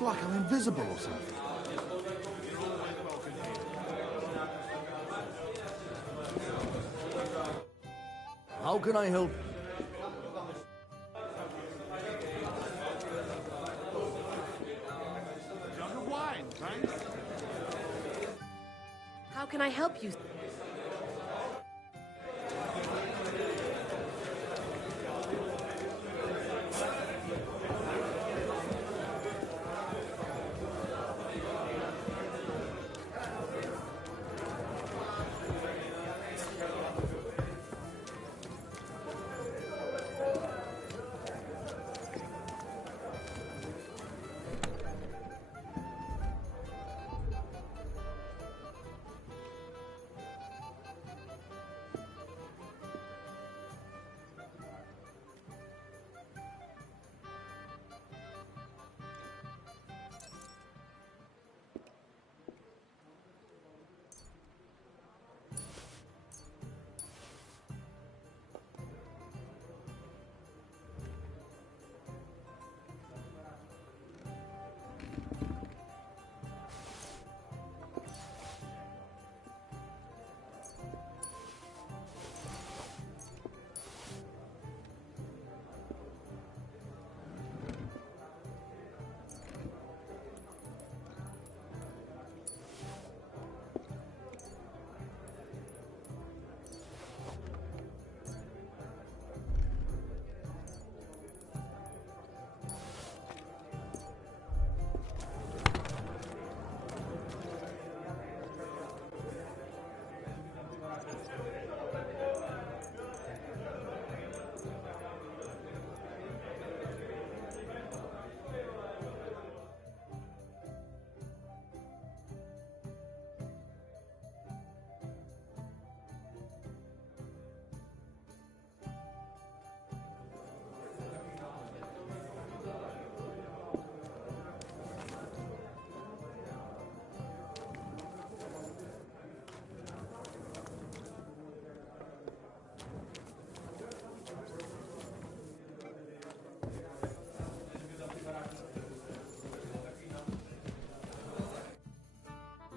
It's like I'm invisible or something. How can I help? Jug of wine, thanks. How can I help you?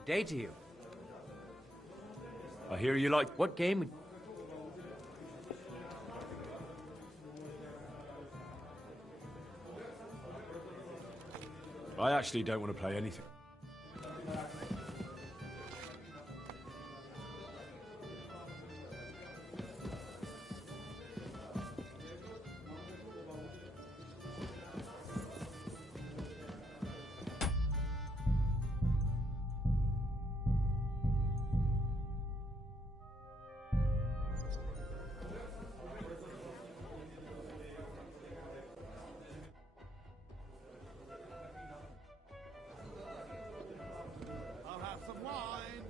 Good day to you. I hear you like... What game? I actually don't want to play anything. I'll have some wine.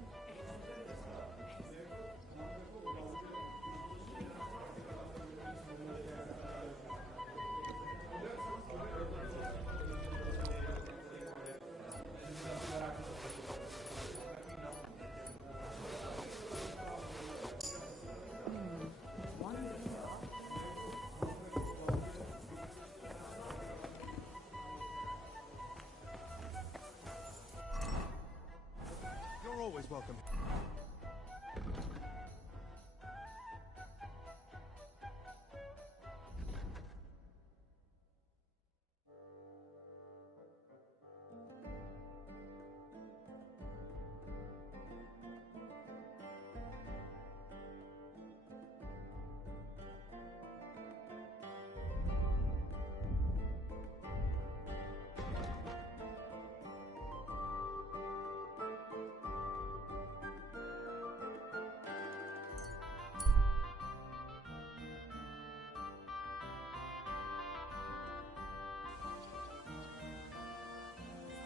You're always welcome.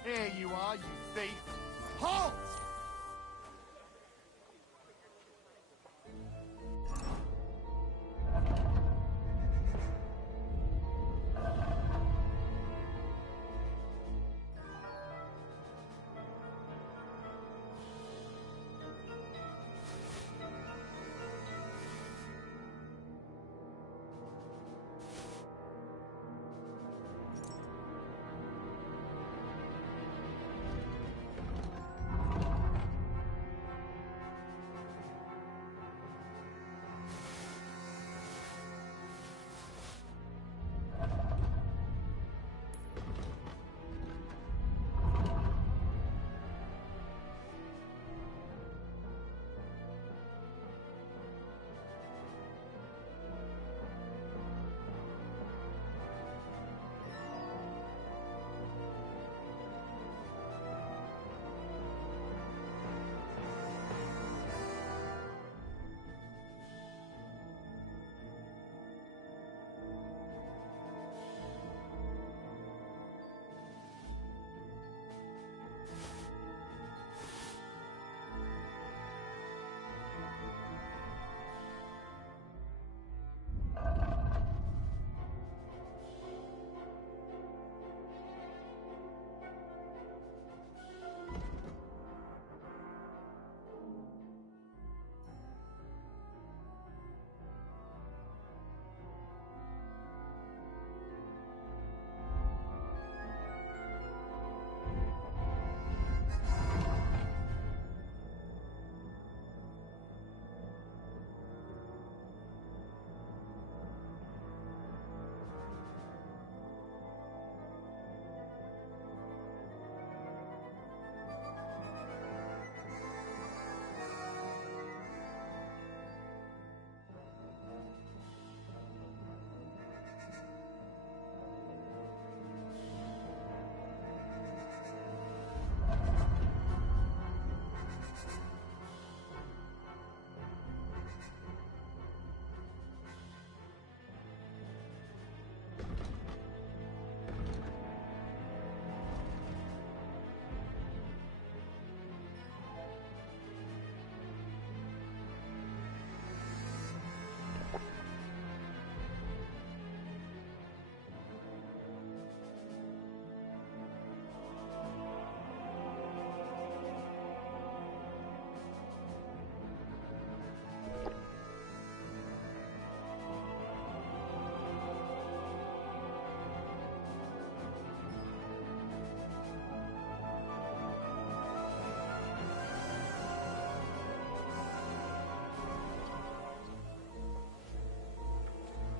Here you are, you thief. Halt!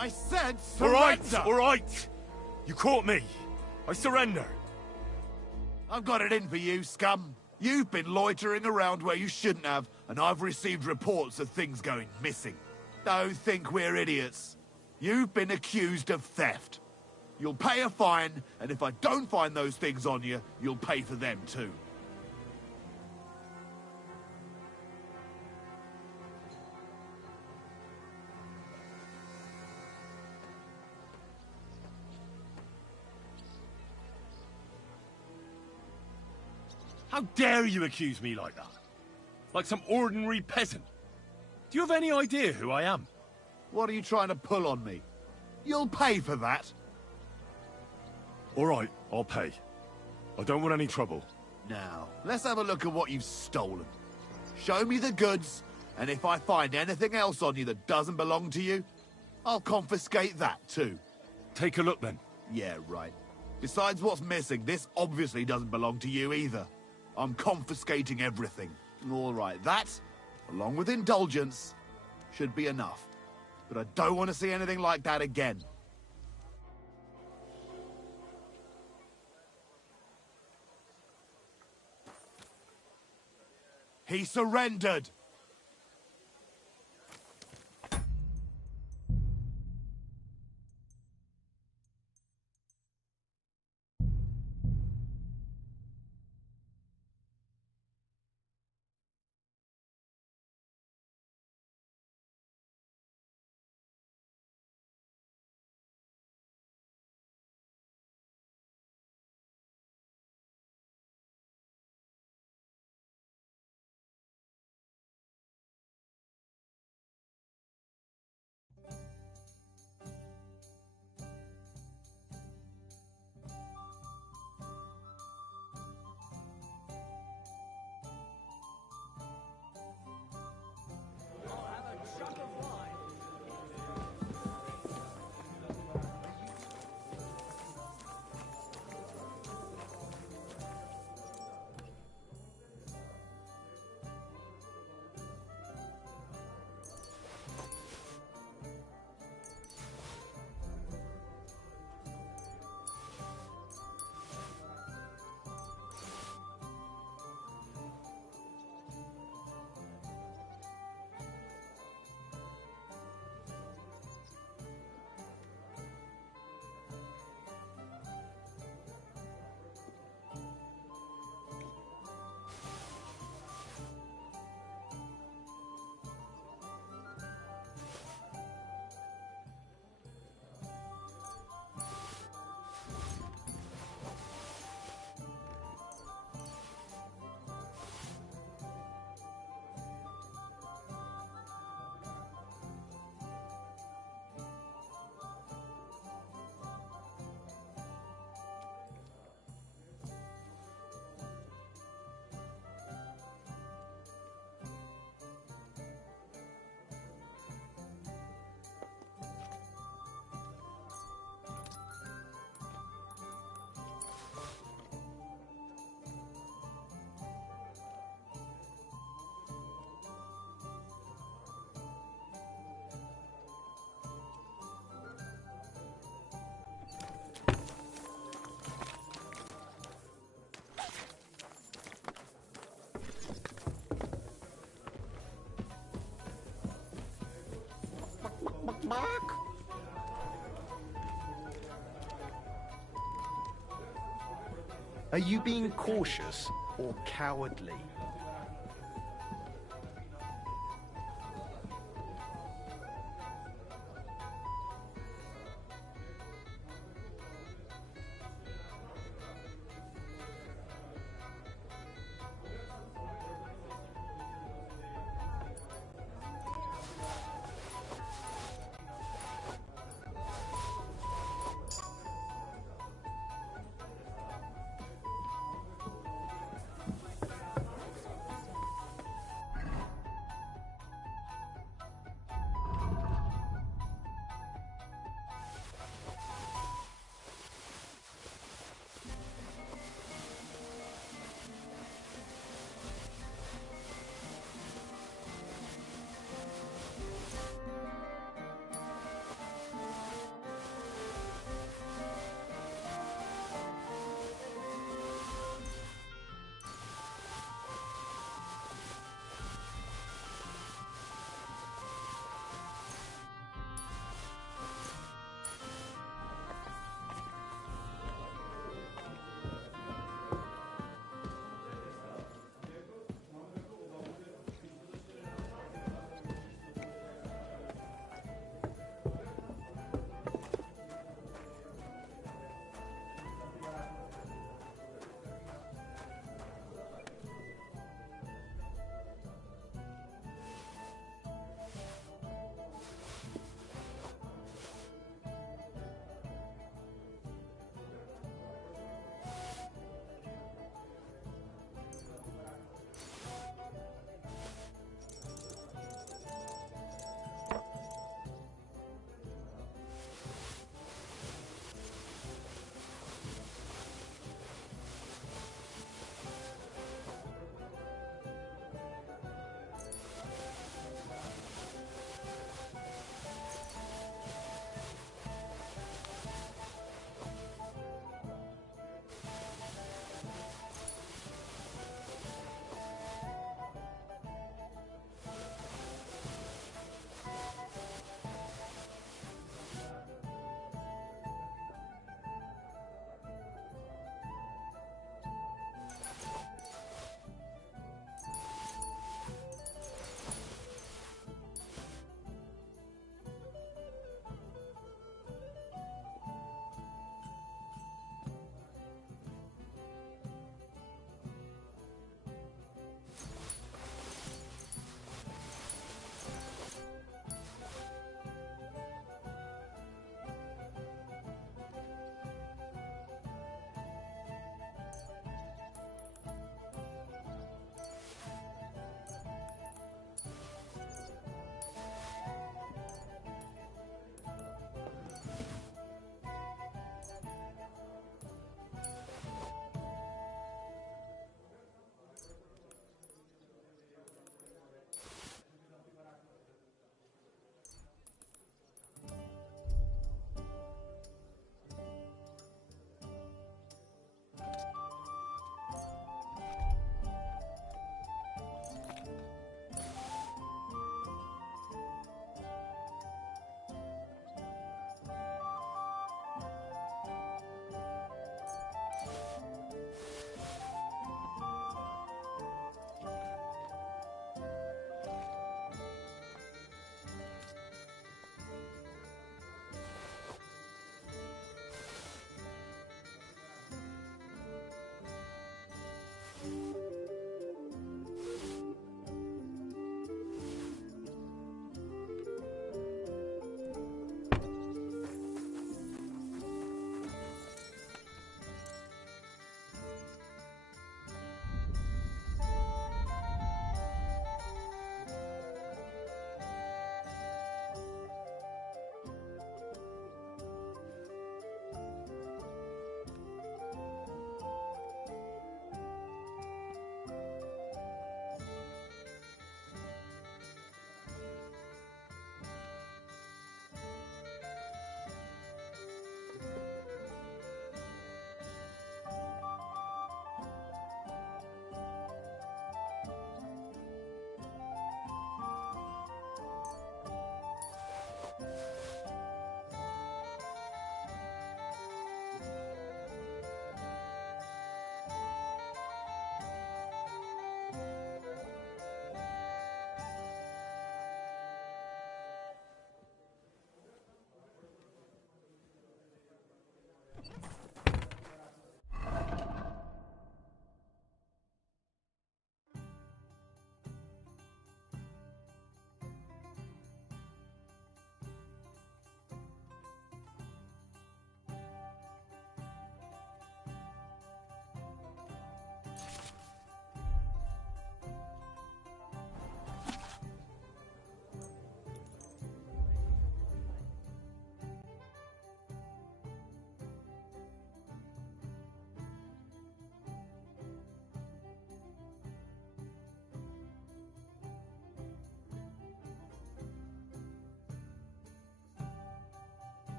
I said All surrender! right, all right! You caught me. I surrender. I've got it in for you, scum. You've been loitering around where you shouldn't have, and I've received reports of things going missing. Don't think we're idiots. You've been accused of theft. You'll pay a fine, and if I don't find those things on you, you'll pay for them too. How dare you accuse me like that? Like some ordinary peasant. Do you have any idea who I am? What are you trying to pull on me? You'll pay for that. All right, I'll pay. I don't want any trouble. Now, let's have a look at what you've stolen. Show me the goods, and if I find anything else on you that doesn't belong to you, I'll confiscate that too. Take a look then. Yeah, right. Besides what's missing, this obviously doesn't belong to you either. I'm confiscating everything. All right, that, along with indulgence, should be enough. But I don't want to see anything like that again. He surrendered! Are you being cautious or cowardly?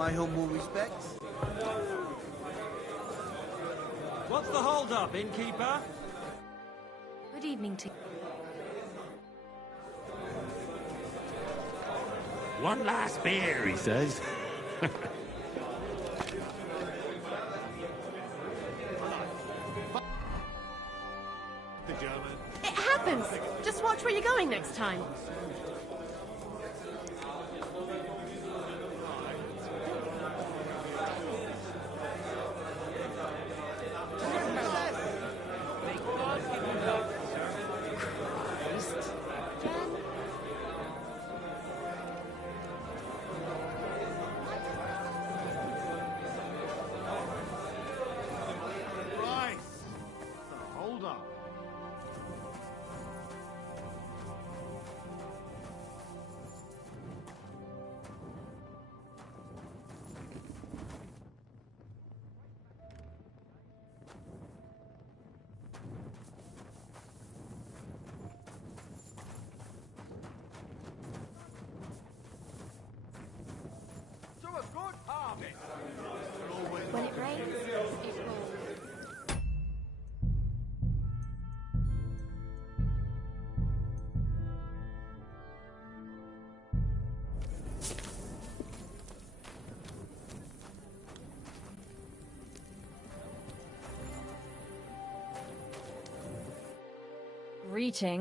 My humble respects. What's the hold-up, innkeeper? Good evening to you. One last beer, he says. The German. It happens! Just watch where you're going next time. Right. Hold up. When it rains, it pours. Greeting.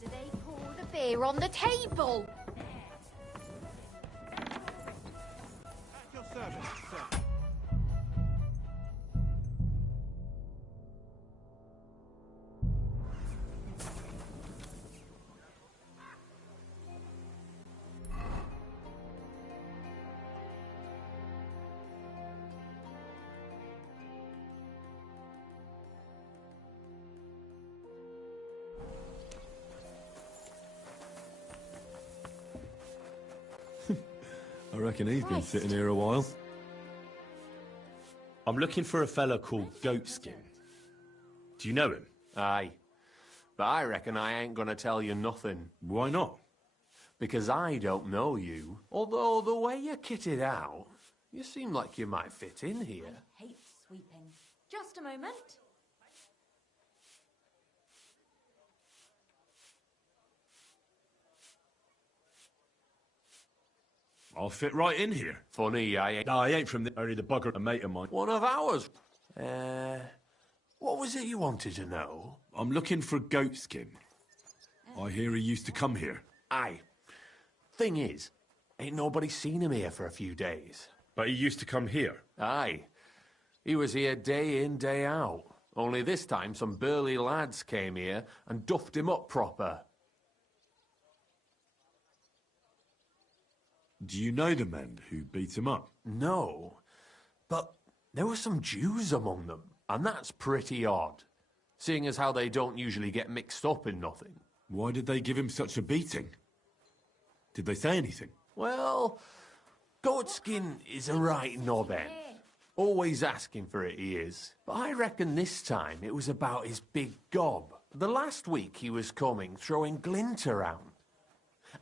Do they pour the beer on the table? At your service, sir. I reckon he's been Christ. sitting here a while. I'm looking for a fella called Goatskin. Do you know him? Aye. But I reckon I ain't gonna tell you nothing. Why not? Because I don't know you. Although the way you're kitted out, you seem like you might fit in here. Hate sweeping. Just a moment. I'll fit right in here. Funny, I ain't No, I ain't from the area. The bugger, a mate of mine. one of ours. What was it you wanted to know? I'm looking for Goatskin. I hear he used to come here. Aye. Thing is, ain't nobody seen him here for a few days. But he used to come here. Aye. He was here day in, day out. Only this time some burly lads came here and duffed him up proper. Do you know the men who beat him up? No, but there were some Jews among them, and that's pretty odd, seeing as how they don't usually get mixed up in nothing. Why did they give him such a beating? Did they say anything? Well, Goatskin is a right knobhead. Always asking for it, he is. But I reckon this time it was about his big gob. The last week he was coming, throwing glint around.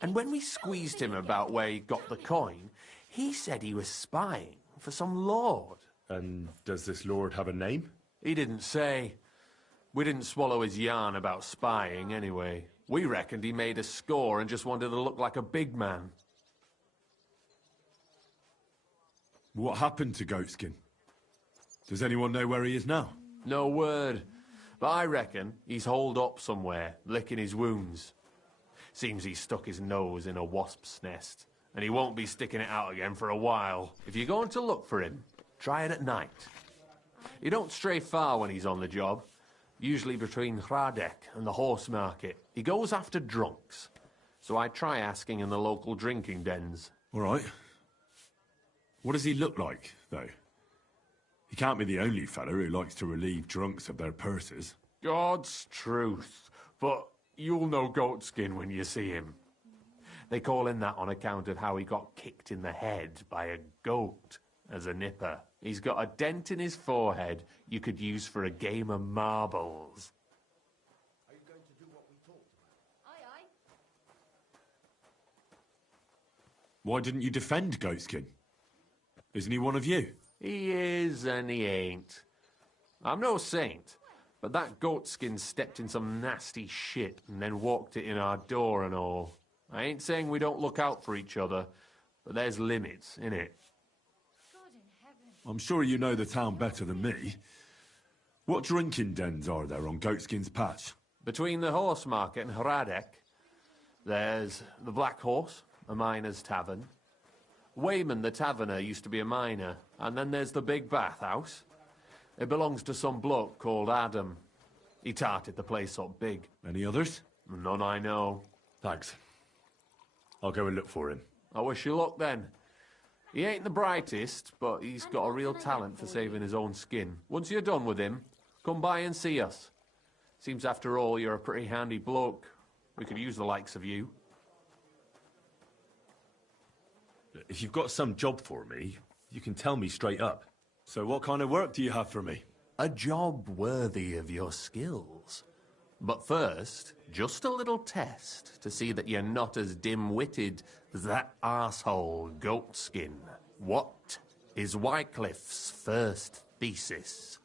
And when we squeezed him about where he got the coin, he said he was spying for some lord. And does this lord have a name? He didn't say. We didn't swallow his yarn about spying anyway. We reckoned he made a score and just wanted to look like a big man. What happened to Goatskin? Does anyone know where he is now? No word. But I reckon he's holed up somewhere, licking his wounds. Seems he stuck his nose in a wasp's nest, and he won't be sticking it out again for a while. If you're going to look for him, try it at night. He don't stray far when he's on the job. Usually between Hradek and the horse market. He goes after drunks. So I try asking in the local drinking dens. All right. What does he look like, though? He can't be the only fella who likes to relieve drunks of their purses. God's truth. But you'll know Goatskin when you see him. They call him that on account of how he got kicked in the head by a goat as a nipper. He's got a dent in his forehead you could use for a game of marbles. Are you going to do what we talked about? Aye, aye. Why didn't you defend Goatskin? Isn't he one of you? He is and he ain't. I'm no saint, but that Goatskin stepped in some nasty shit and then walked it in our door and all. I ain't saying we don't look out for each other, but there's limits, innit? God in heaven. I'm sure you know the town better than me. What drinking dens are there on Goatskin's patch? Between the horse market and Hradek, there's the Black Horse, a miner's tavern. Wayman the taverner used to be a miner, and then there's the big bathhouse. It belongs to some bloke called Adam. He tarted the place up big. Any others? None I know. Thanks. I'll go and look for him. I wish you luck then. He ain't the brightest, but he's got a real talent for saving his own skin. Once you're done with him, come by and see us. Seems after all you're a pretty handy bloke. We could use the likes of you. If you've got some job for me, you can tell me straight up. So what kind of work do you have for me? A job worthy of your skills. But first, just a little test to see that you're not as dim-witted as that arsehole Goatskin. What is Wycliffe's first thesis?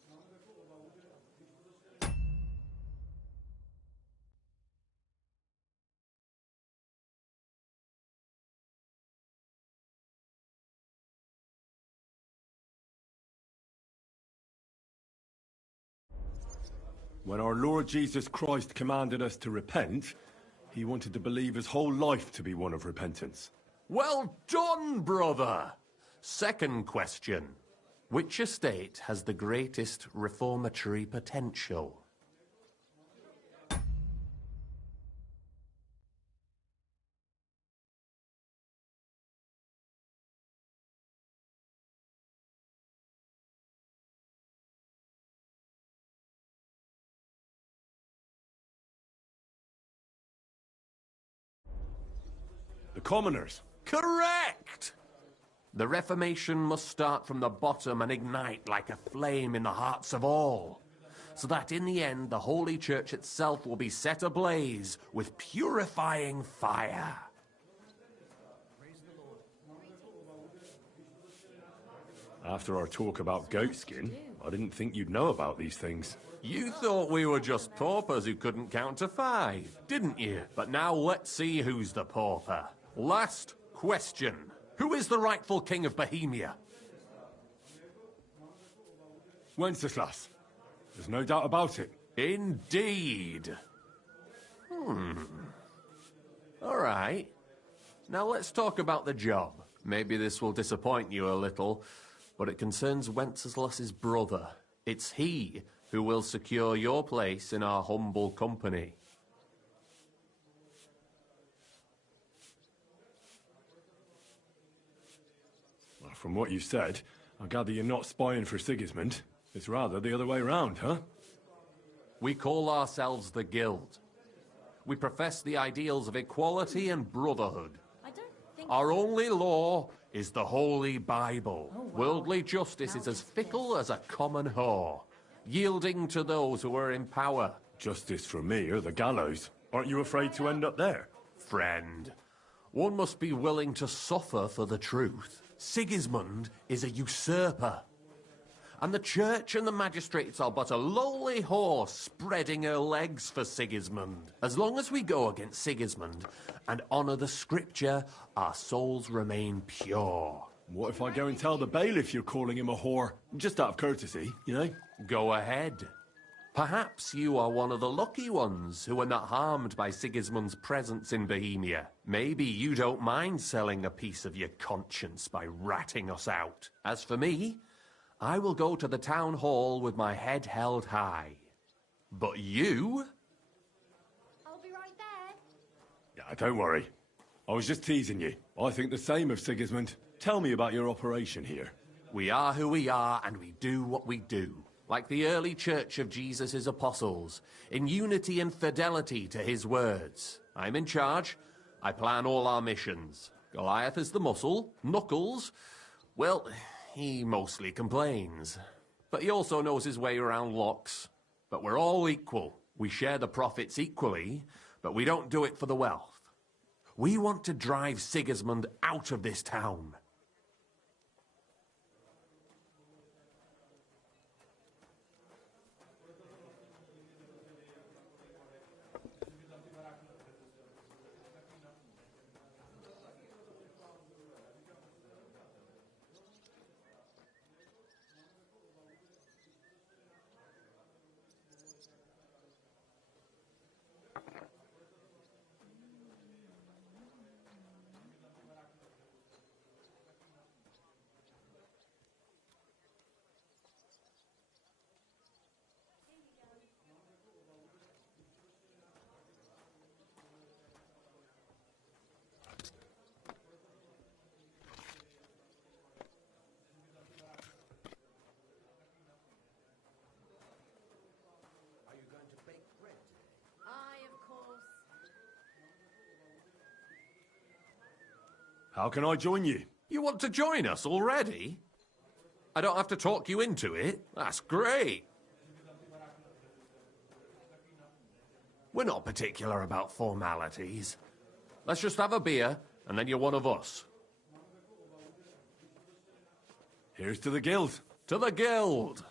When our Lord Jesus Christ commanded us to repent, he wanted to believe his whole life to be one of repentance. Well done, brother! Second question. Which estate has the greatest reformatory potential? The commoners. Correct! The Reformation must start from the bottom and ignite like a flame in the hearts of all, so that in the end the Holy Church itself will be set ablaze with purifying fire. After our talk about Goatskin, I didn't think you'd know about these things. You thought we were just paupers who couldn't count to 5, didn't you? But now let's see who's the pauper. Last question. Who is the rightful king of Bohemia? Wenceslas. There's no doubt about it. Indeed. All right. Now let's talk about the job. Maybe this will disappoint you a little, but it concerns Wenceslas's brother. It's he who will secure your place in our humble company. Well, from what you've said, I gather you're not spying for Sigismund. It's rather the other way round, huh? We call ourselves the Guild. We profess the ideals of equality and brotherhood. I don't think... Our only law is the Holy Bible. Oh, wow. Worldly justice is as fickle as a common whore, yielding to those who are in power. Justice for me or the gallows. Aren't you afraid to end up there? Friend, one must be willing to suffer for the truth. Sigismund is a usurper. And the church and the magistrates are but a lowly horse spreading her legs for Sigismund. As long as we go against Sigismund and honour the scripture, our souls remain pure. What if I go and tell the bailiff you're calling him a whore? Just out of courtesy, you know? Go ahead. Perhaps you are one of the lucky ones who are not harmed by Sigismund's presence in Bohemia. Maybe you don't mind selling a piece of your conscience by ratting us out. As for me, I will go to the town hall with my head held high. But you? I'll be right there. Yeah, don't worry. I was just teasing you. I think the same of Sigismund. Tell me about your operation here. We are who we are, and we do what we do. Like the early church of Jesus' apostles, in unity and fidelity to his words. I'm in charge. I plan all our missions. Goliath is the muscle. Knuckles, well, he mostly complains. But he also knows his way around locks. But we're all equal. We share the profits equally, but we don't do it for the wealth. We want to drive Sigismund out of this town. Are you going to bake bread today? Aye, of course. How can I join you? You want to join us already? I don't have to talk you into it. That's great. We're not particular about formalities. Let's just have a beer, and then you're one of us. Here's to the guild. To the Guild!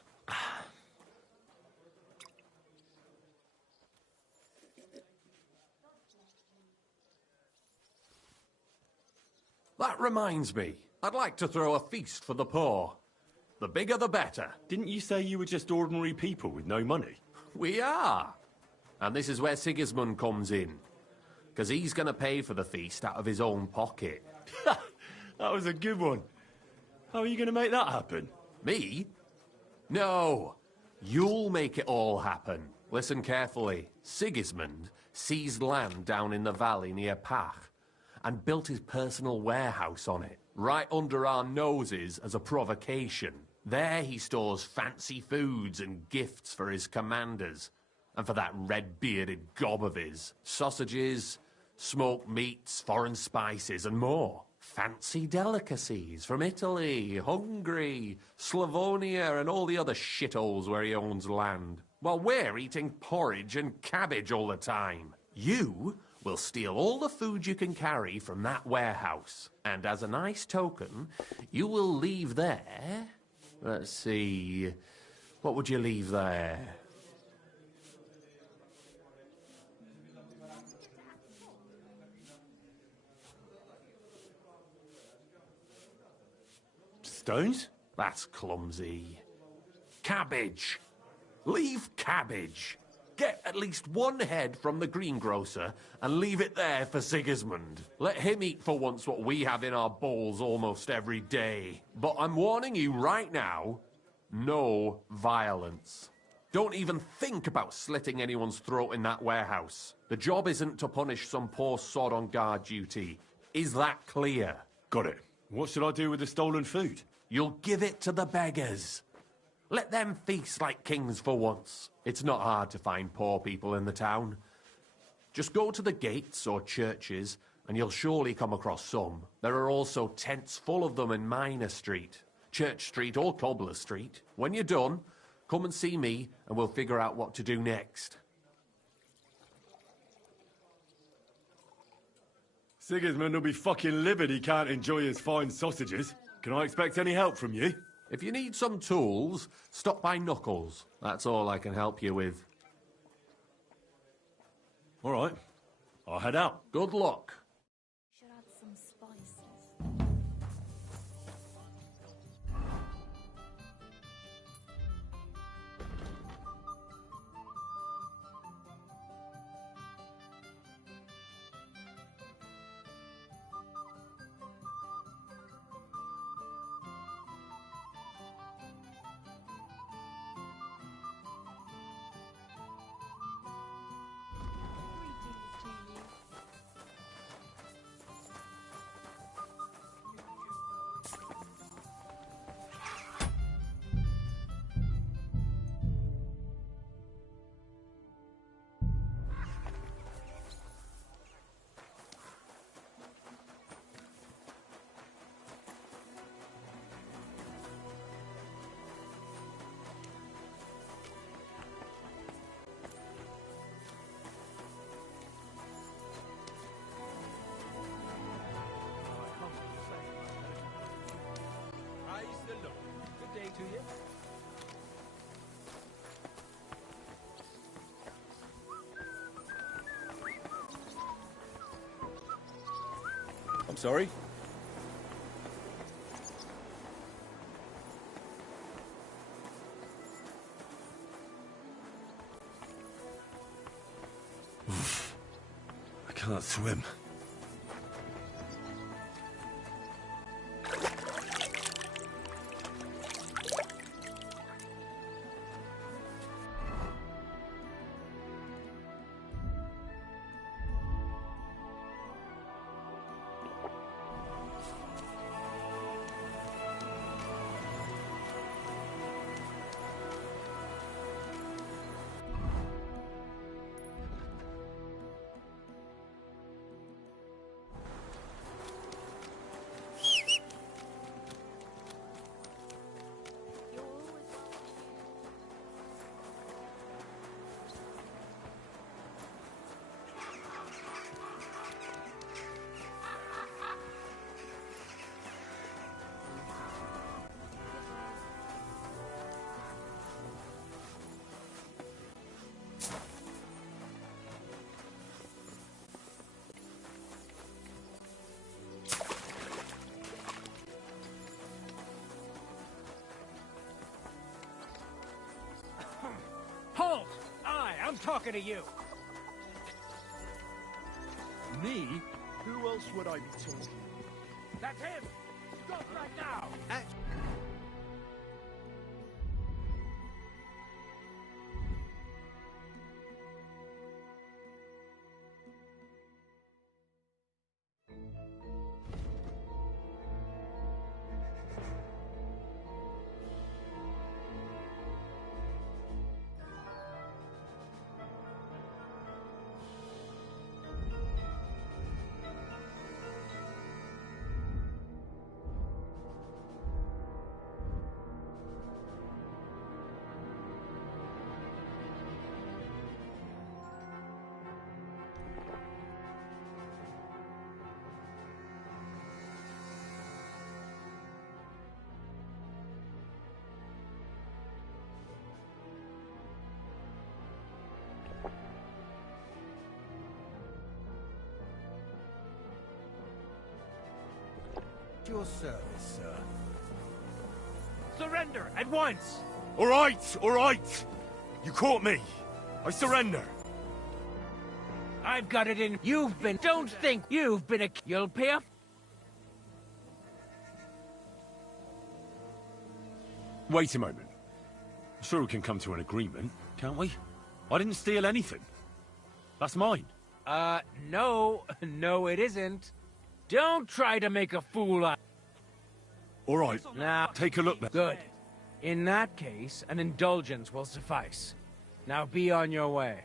That reminds me, I'd like to throw a feast for the poor. The bigger the better. Didn't you say you were just ordinary people with no money? We are. And this is where Sigismund comes in. Because he's going to pay for the feast out of his own pocket. That was a good one. How are you going to make that happen? Me? No. You'll make it all happen. Listen carefully. Sigismund seized land down in the valley near Pach and built his personal warehouse on it, right under our noses as a provocation. There he stores fancy foods and gifts for his commanders, and for that red-bearded gob of his. Sausages, smoked meats, foreign spices, and more. Fancy delicacies from Italy, Hungary, Slavonia, and all the other shitholes where he owns land. While we're eating porridge and cabbage all the time. You will steal all the food you can carry from that warehouse. And as a nice token, you will leave there... Let's see... What would you leave there? Stones? That's clumsy. Cabbage. Leave cabbage. Get at least one head from the greengrocer and leave it there for Sigismund. Let him eat for once what we have in our bowls almost every day. But I'm warning you right now, no violence. Don't even think about slitting anyone's throat in that warehouse. The job isn't to punish some poor sod on guard duty. Is that clear? Got it. What should I do with the stolen food? You'll give it to the beggars. Let them feast like kings for once. It's not hard to find poor people in the town. Just go to the gates or churches, and you'll surely come across some. There are also tents full of them in Minor Street, Church Street or Cobbler Street. When you're done, come and see me, and we'll figure out what to do next. Sigismund will be fucking livid he can't enjoy his fine sausages. Can I expect any help from you? If you need some tools, stop by Knuckles. That's all I can help you with. All right. I'll head out. Good luck. Should add some spices. Greetings to you. Good day to you. I'm sorry? I can't swim. You're always Halt! I'm talking to you. Me? Who else would I be talking? That's him. Stop right now. Your service, sir. Surrender at once. All right, all right. You caught me. I surrender. I've got it in. You've been. Don't think you've been a. You'll pay up. Wait a moment. I'm sure we can come to an agreement, can't we? I didn't steal anything. That's mine. No. No, it isn't. Don't try to make a fool out. All right. Now, Take a look then. good. In that case, an indulgence will suffice. Now be on your way.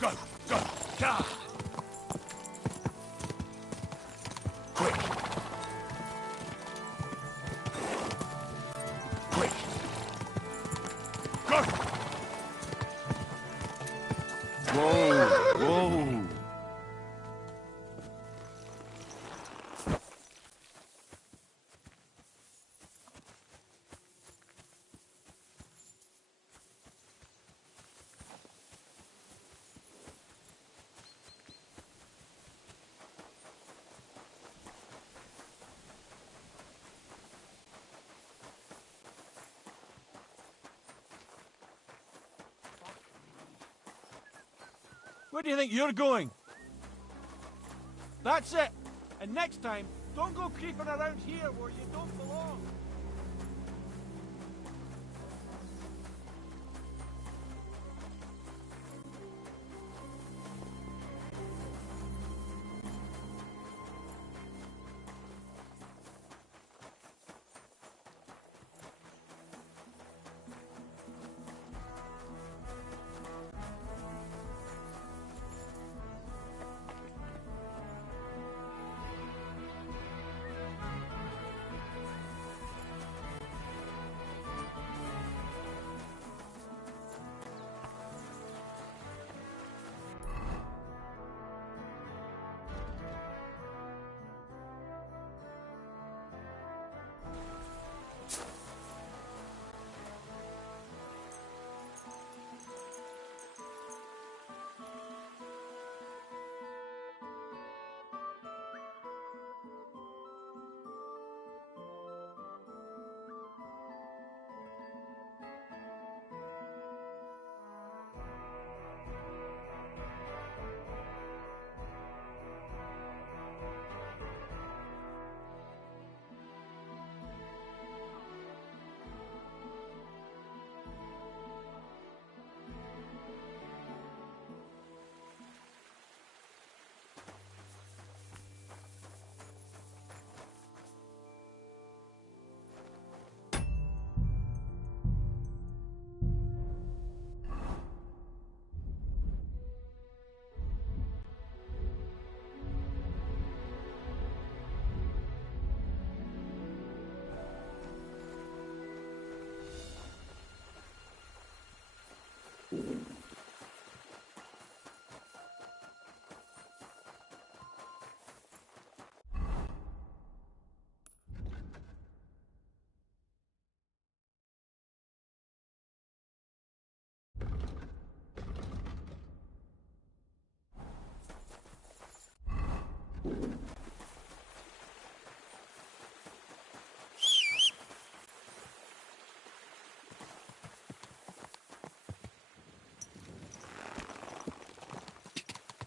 Go, go, go! Quick! Quick! Go! Whoa, whoa. Where do you think you're going? That's it. And next time, don't go creeping around here where you don't belong.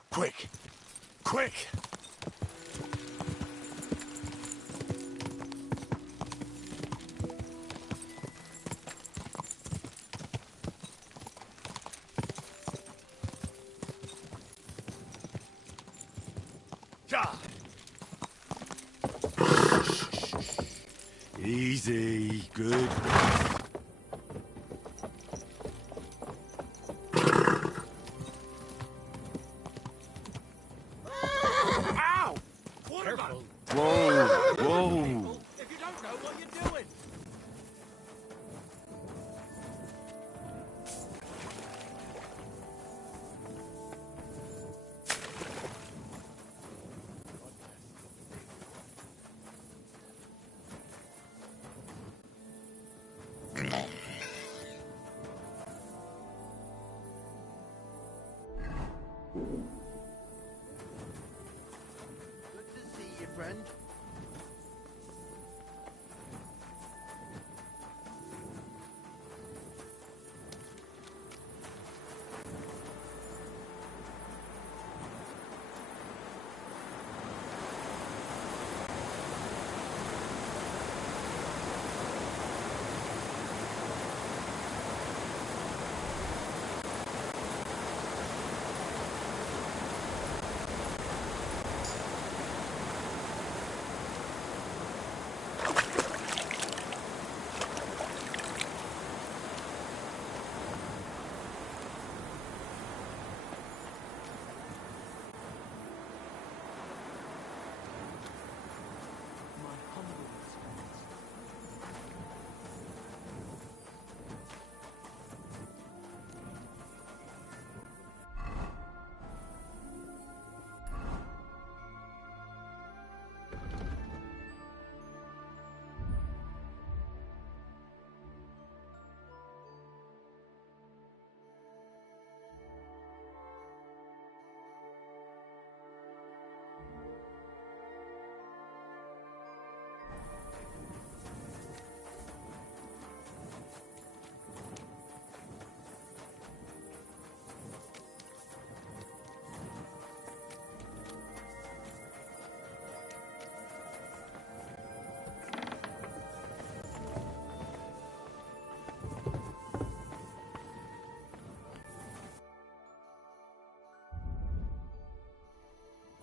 Quick! Quick! Easy. Good. Ow! Careful. Whoa, whoa. If you don't know what you're doing.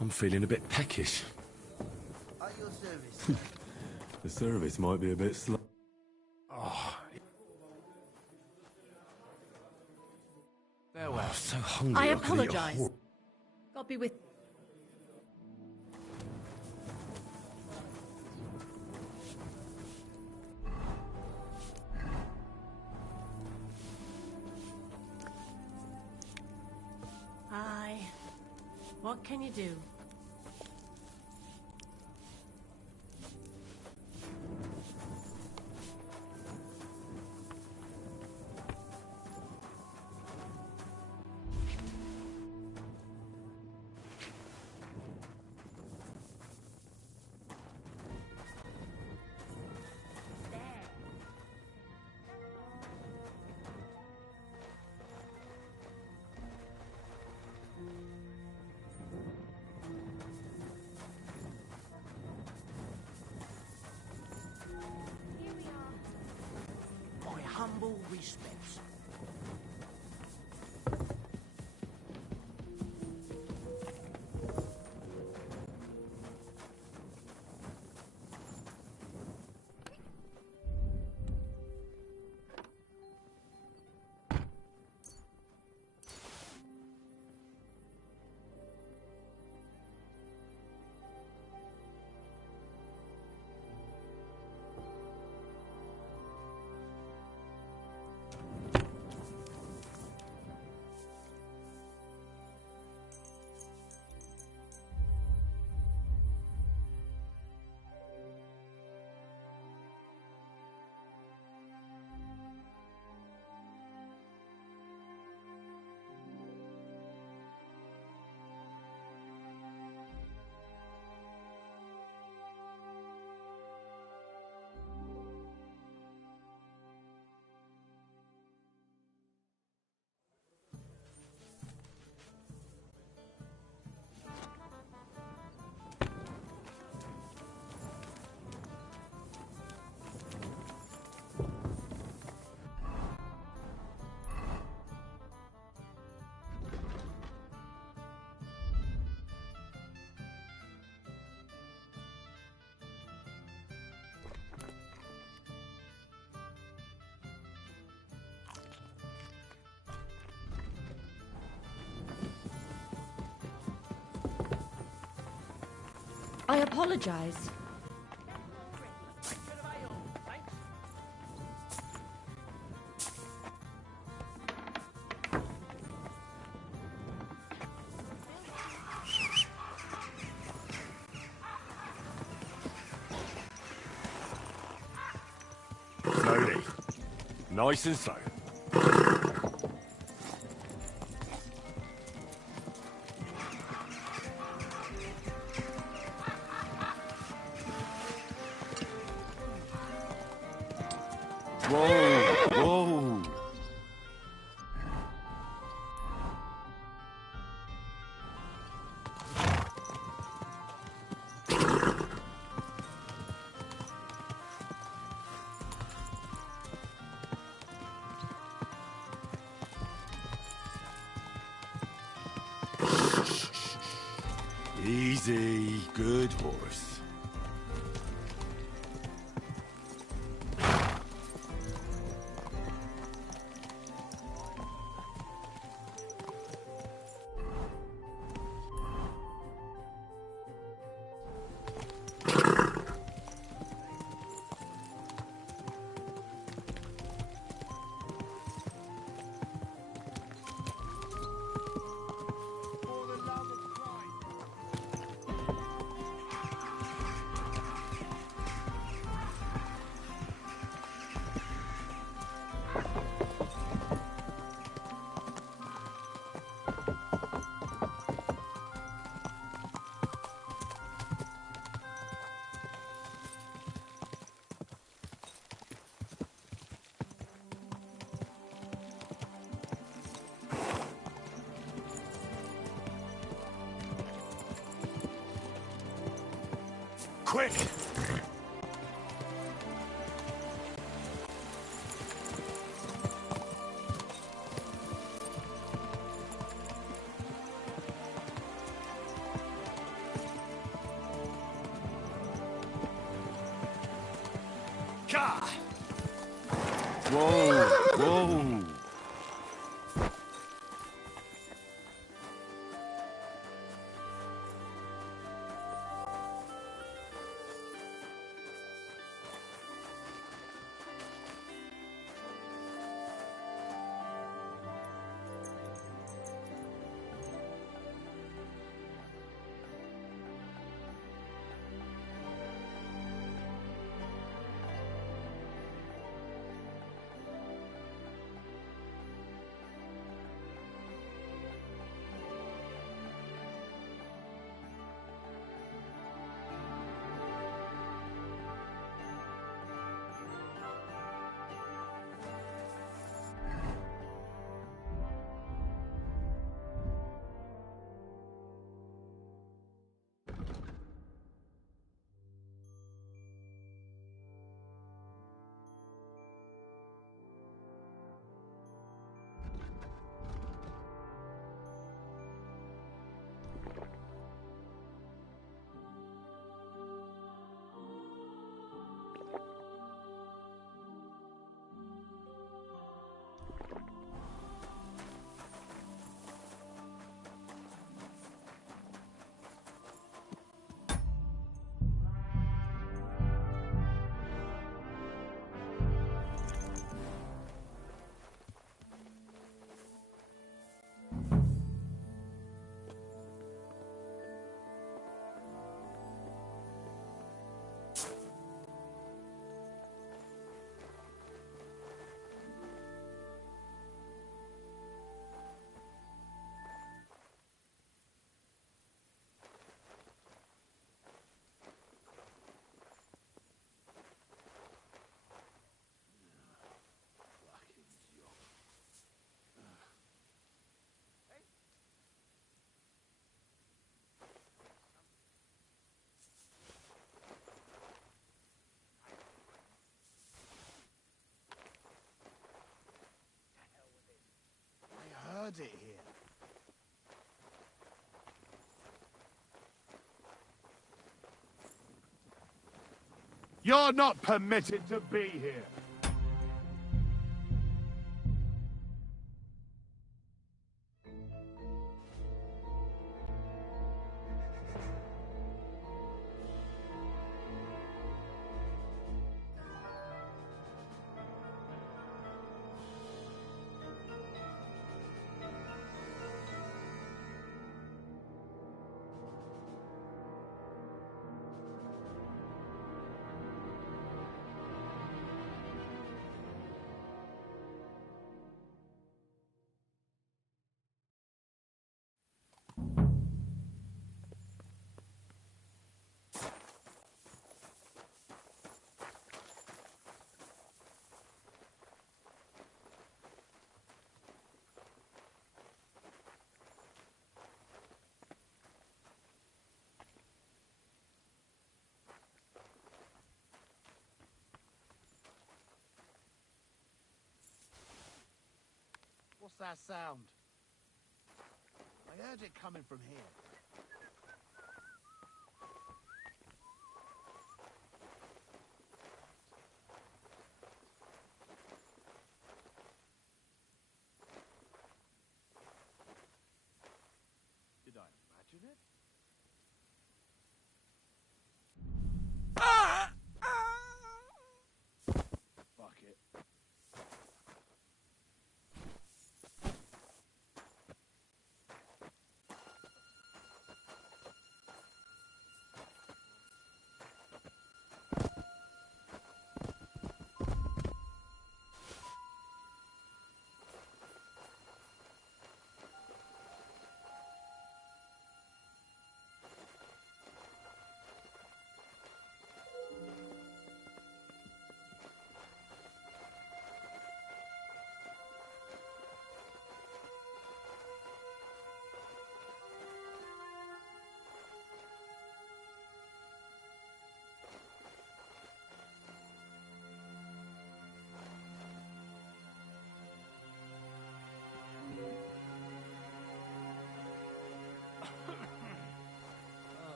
I'm feeling a bit peckish. At your service. The service might be a bit slow. Farewell. I'm so hungry. I could eat a apologize. whole- God be with. Hi. What can you do? Here we are. My humble respects. I apologize. Slowly. Nice and slow. Whoa, whoa. Easy, good horse. Quick! Gah! Whoa, whoa. I heard it here. You're not permitted to be here. What's that sound? I heard it coming from here. Did I imagine it? Fuck it.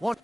What?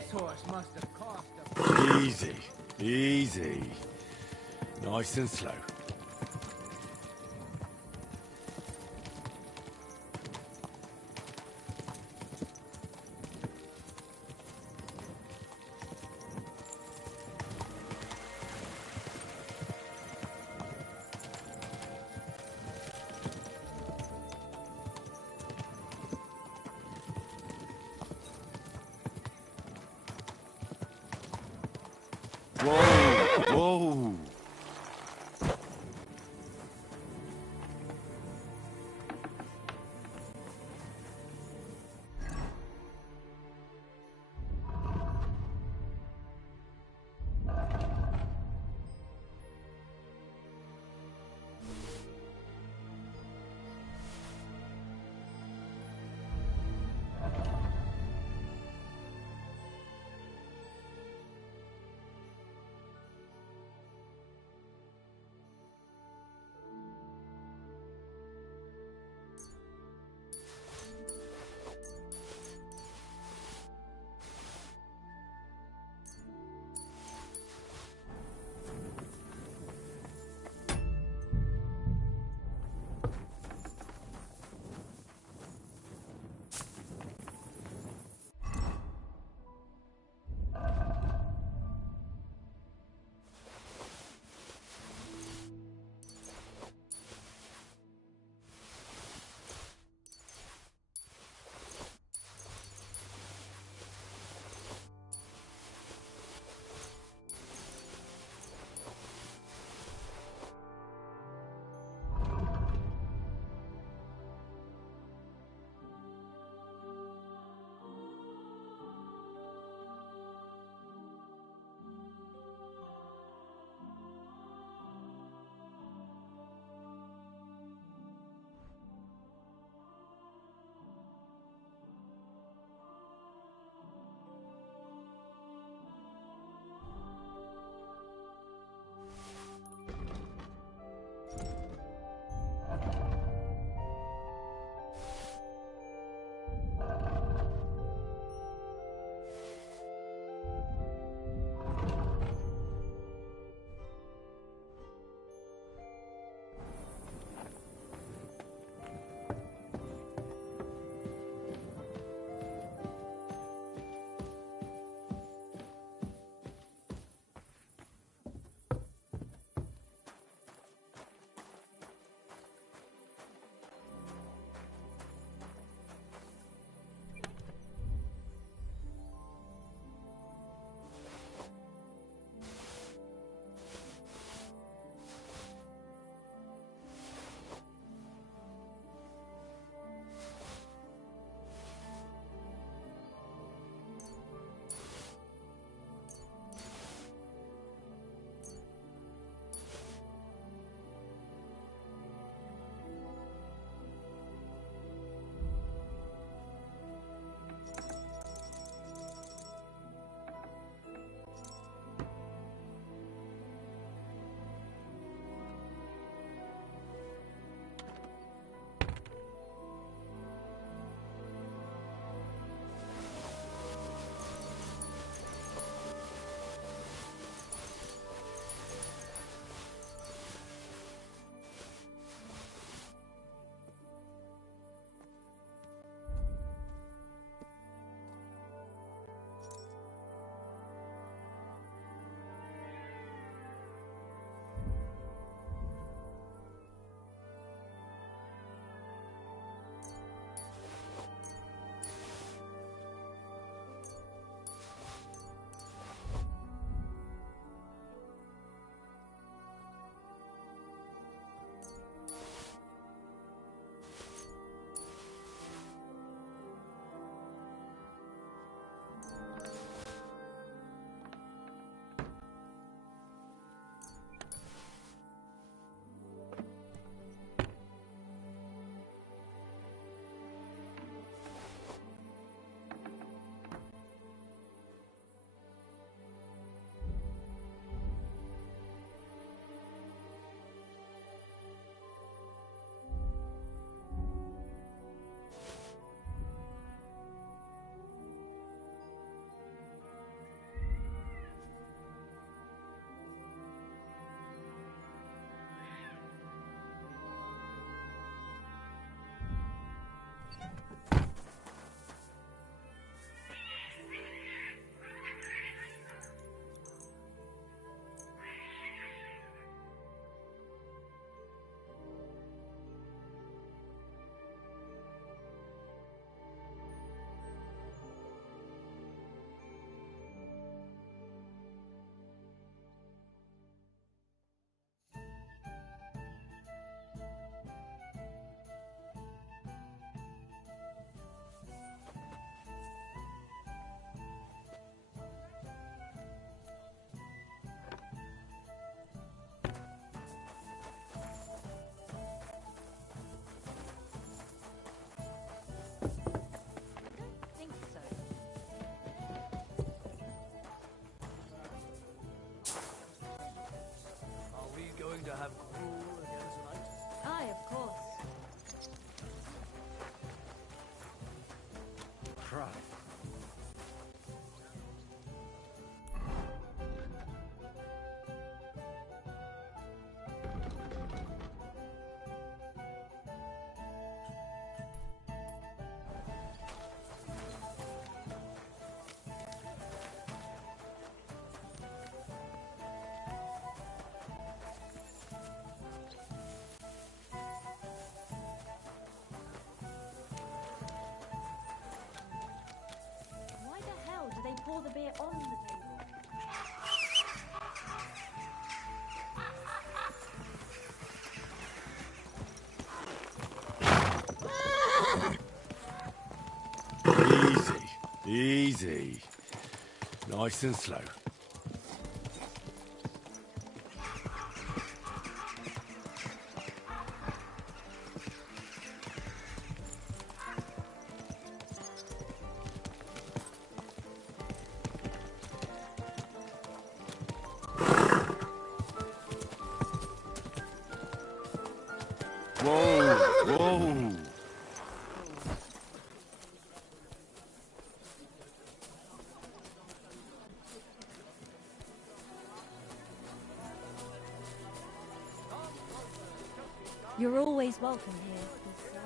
This horse must have cost a... Easy, easy. Nice and slow. Whoa, whoa. pour the beer on the table. Easy. Nice and slow. Whoa! You're always welcome here, good sir.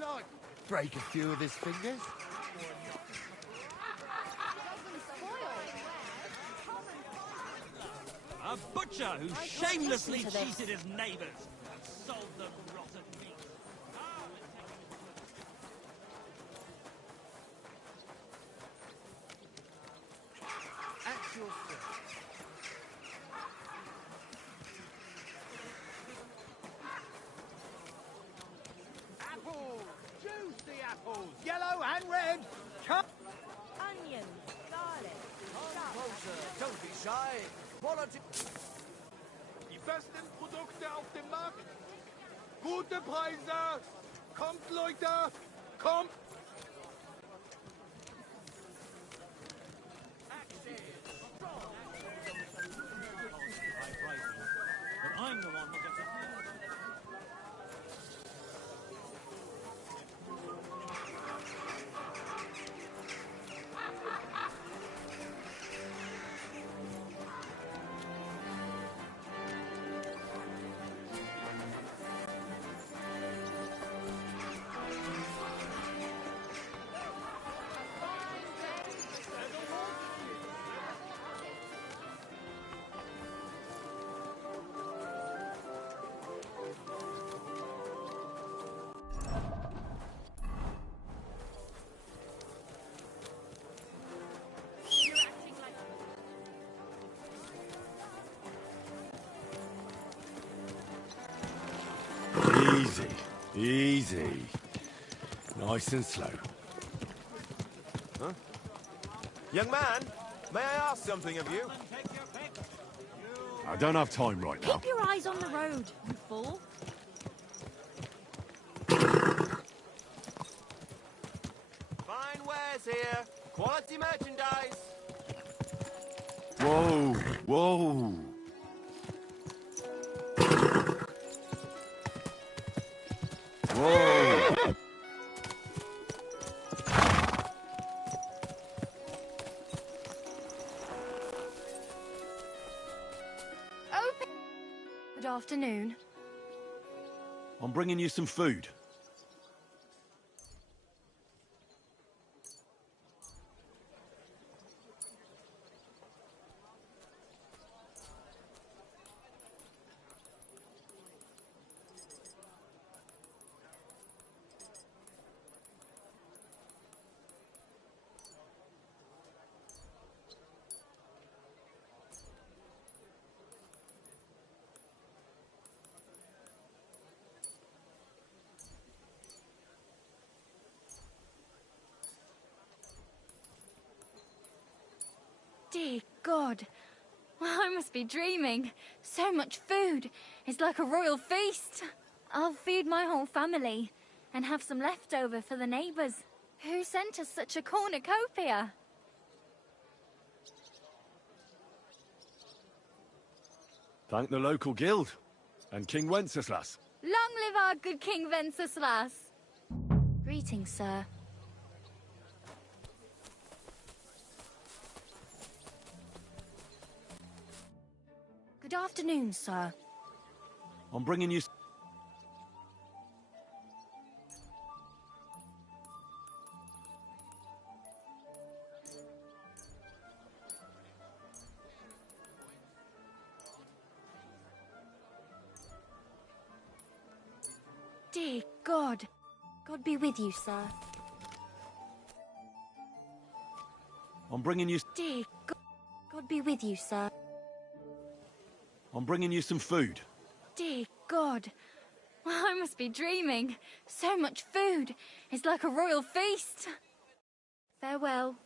Like, break a few of his fingers. A butcher who shamelessly cheated his neighbours and sold them rotten meat. At your service. Apples! Juicy apples! Yellow and red! Come! Onions, garlic, Closer, don't be shy. Quality. Die besten Produkte auf dem Markt. Gute Preise. Kommt, Leute. Kommt. But I'm the one that gets a Easy. Nice and slow. Huh? Young man, may I ask something of you? I don't have time right now. Keep your eyes on the road, you fool. Fine wares here. Quality merchandise. Whoa! Whoa! Open. Good afternoon. I'm bringing you some food. Dear God. Well, I must be dreaming. So much food. It's like a royal feast. I'll feed my whole family and have some leftover for the neighbours. Who sent us such a cornucopia? Thank the local guild and King Wenceslas. Long live our good King Wenceslas. Greetings, sir. Good afternoon, sir. I'm bringing you... Dear God. God be with you, sir. I'm bringing you... Dear God. God be with you, sir. I'm bringing you some food. Dear God. I must be dreaming. So much food. It's like a royal feast. Farewell.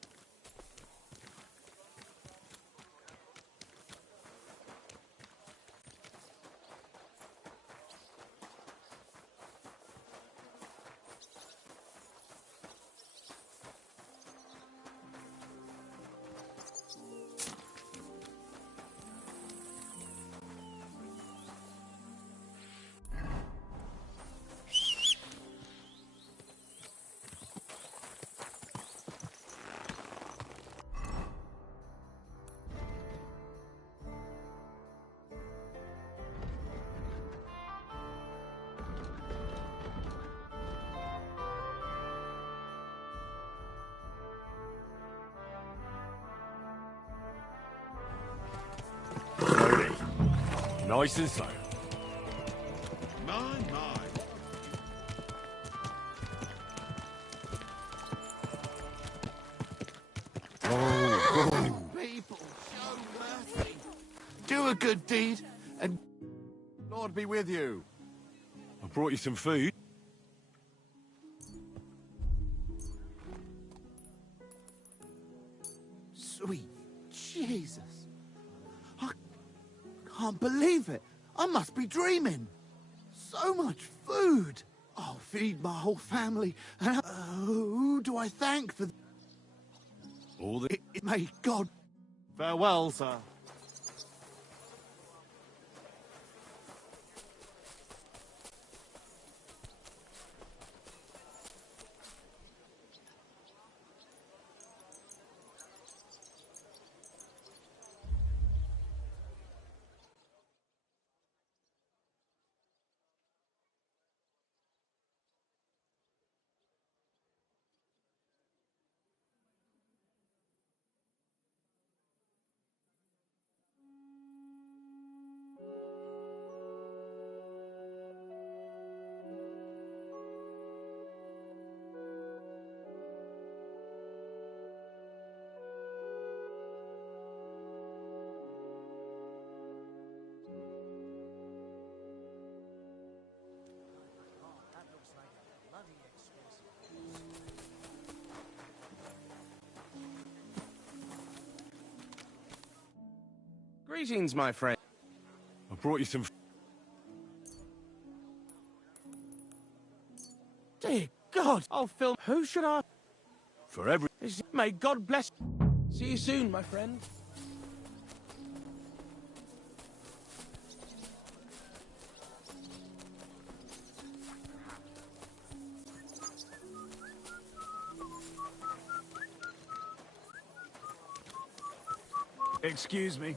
Slowly. Nice and slow. My. People, show mercy. Do a good deed, and Lord be with you. I brought you some food. Sweet Jesus. I can't believe it. I must be dreaming. So much food. I'll feed my whole family. And who do I thank for... All the... May God... Farewell, sir. Greetings, my friend. I brought you some... Dear God, I'll film. Who should I? For every... May God bless. See you soon, my friend. Excuse me.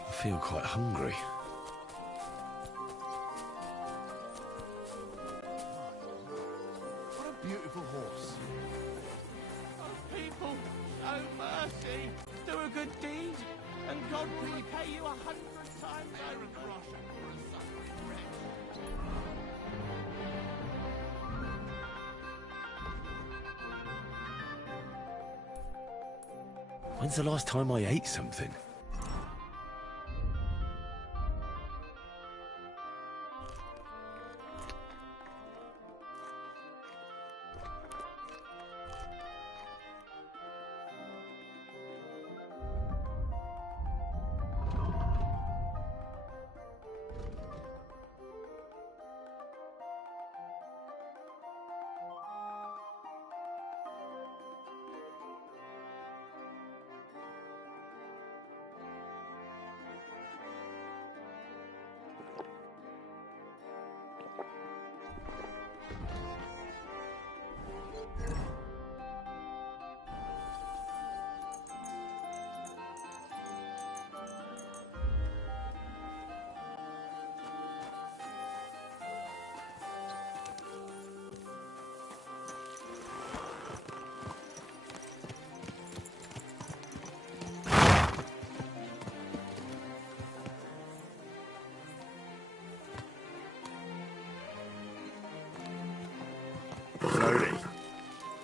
I feel quite hungry. What a beautiful horse. People, show mercy. Do a good deed, and God will repay you 100 times over. When's the last time I ate something?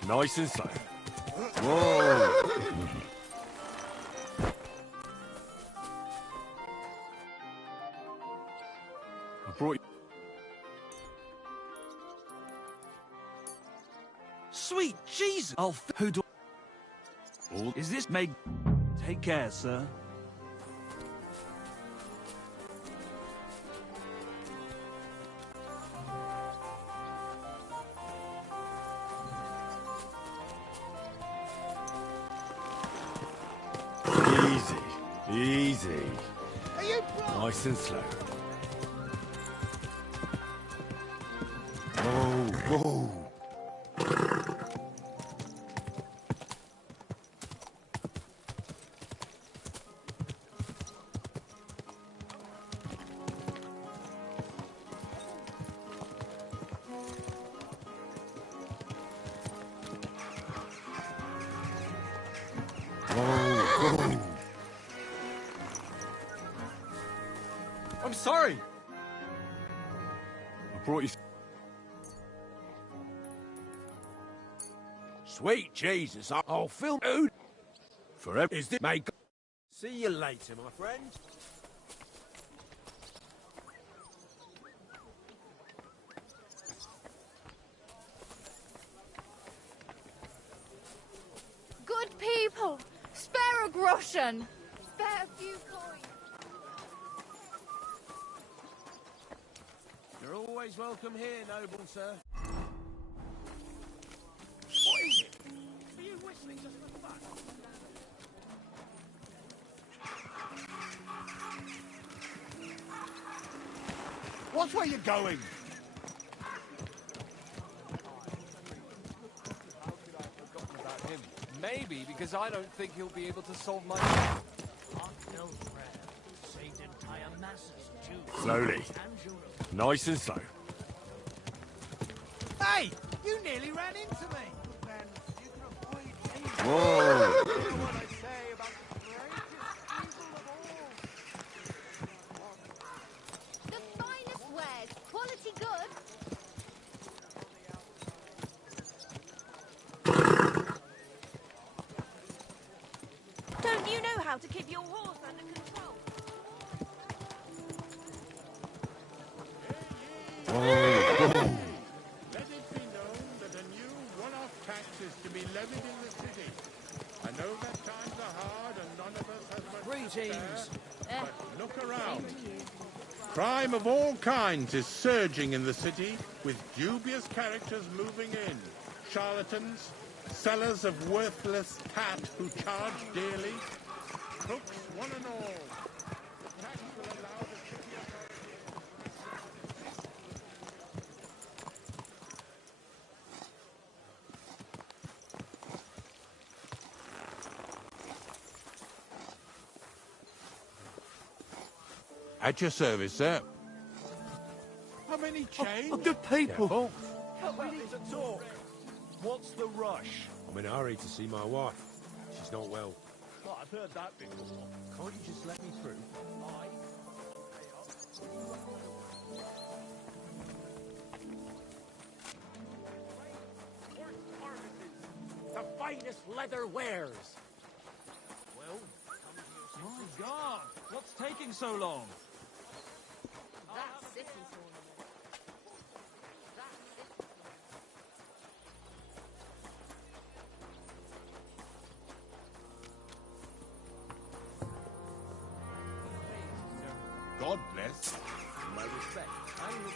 Nice and slow. Whoa! I brought you... Sweet Jesus! Who do... Is this Meg? Take care, sir. Easy. Easy. Are you nice and slow. Whoa, whoa. I'm sorry. I brought you... Sweet Jesus, I'll film food. Forever. Is this Meg? See you later, my friend. Good people, spare a groschen. Spare a few coins. You're always welcome here, noble sir. What is it? Are you whistling just for fun? Watch where you're going. Maybe because I don't think he'll be able to solve my... Slowly. Nice and slow. Hey! You nearly ran into me! Then you can avoid any... Whoa! what I say about the greatest evil of all. The finest wares, quality good. Don't you know how to keep your horse under control? Let it be known that a new one-off tax is to be levied in the city. I know that times are hard and none of us has much to spare, but look around. Crime of all kinds is surging in the city, with dubious characters moving in. Charlatans, sellers of worthless tat who charge dearly, crooks one and all. The tax will allow the city At your service, sir. How many chains? Good people! We need to talk. What's the rush? I'm in a hurry to see my wife. She's not well. Oh, I've heard that before. Can't you just let me through? The finest leather wares! Well, my God, what's taking so long? That city tournament. God bless. My respect. I was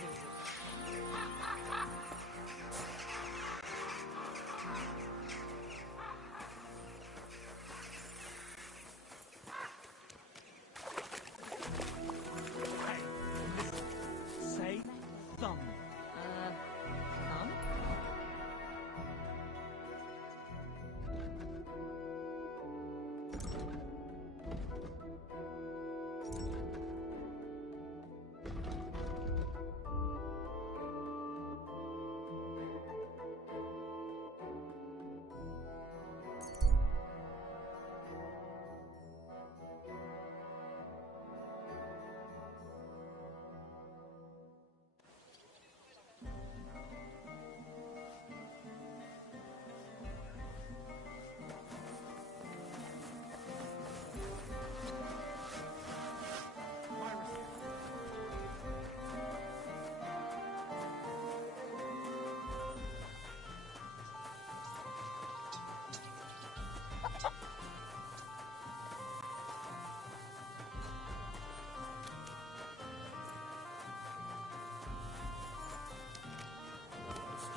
Say thumb. Mum?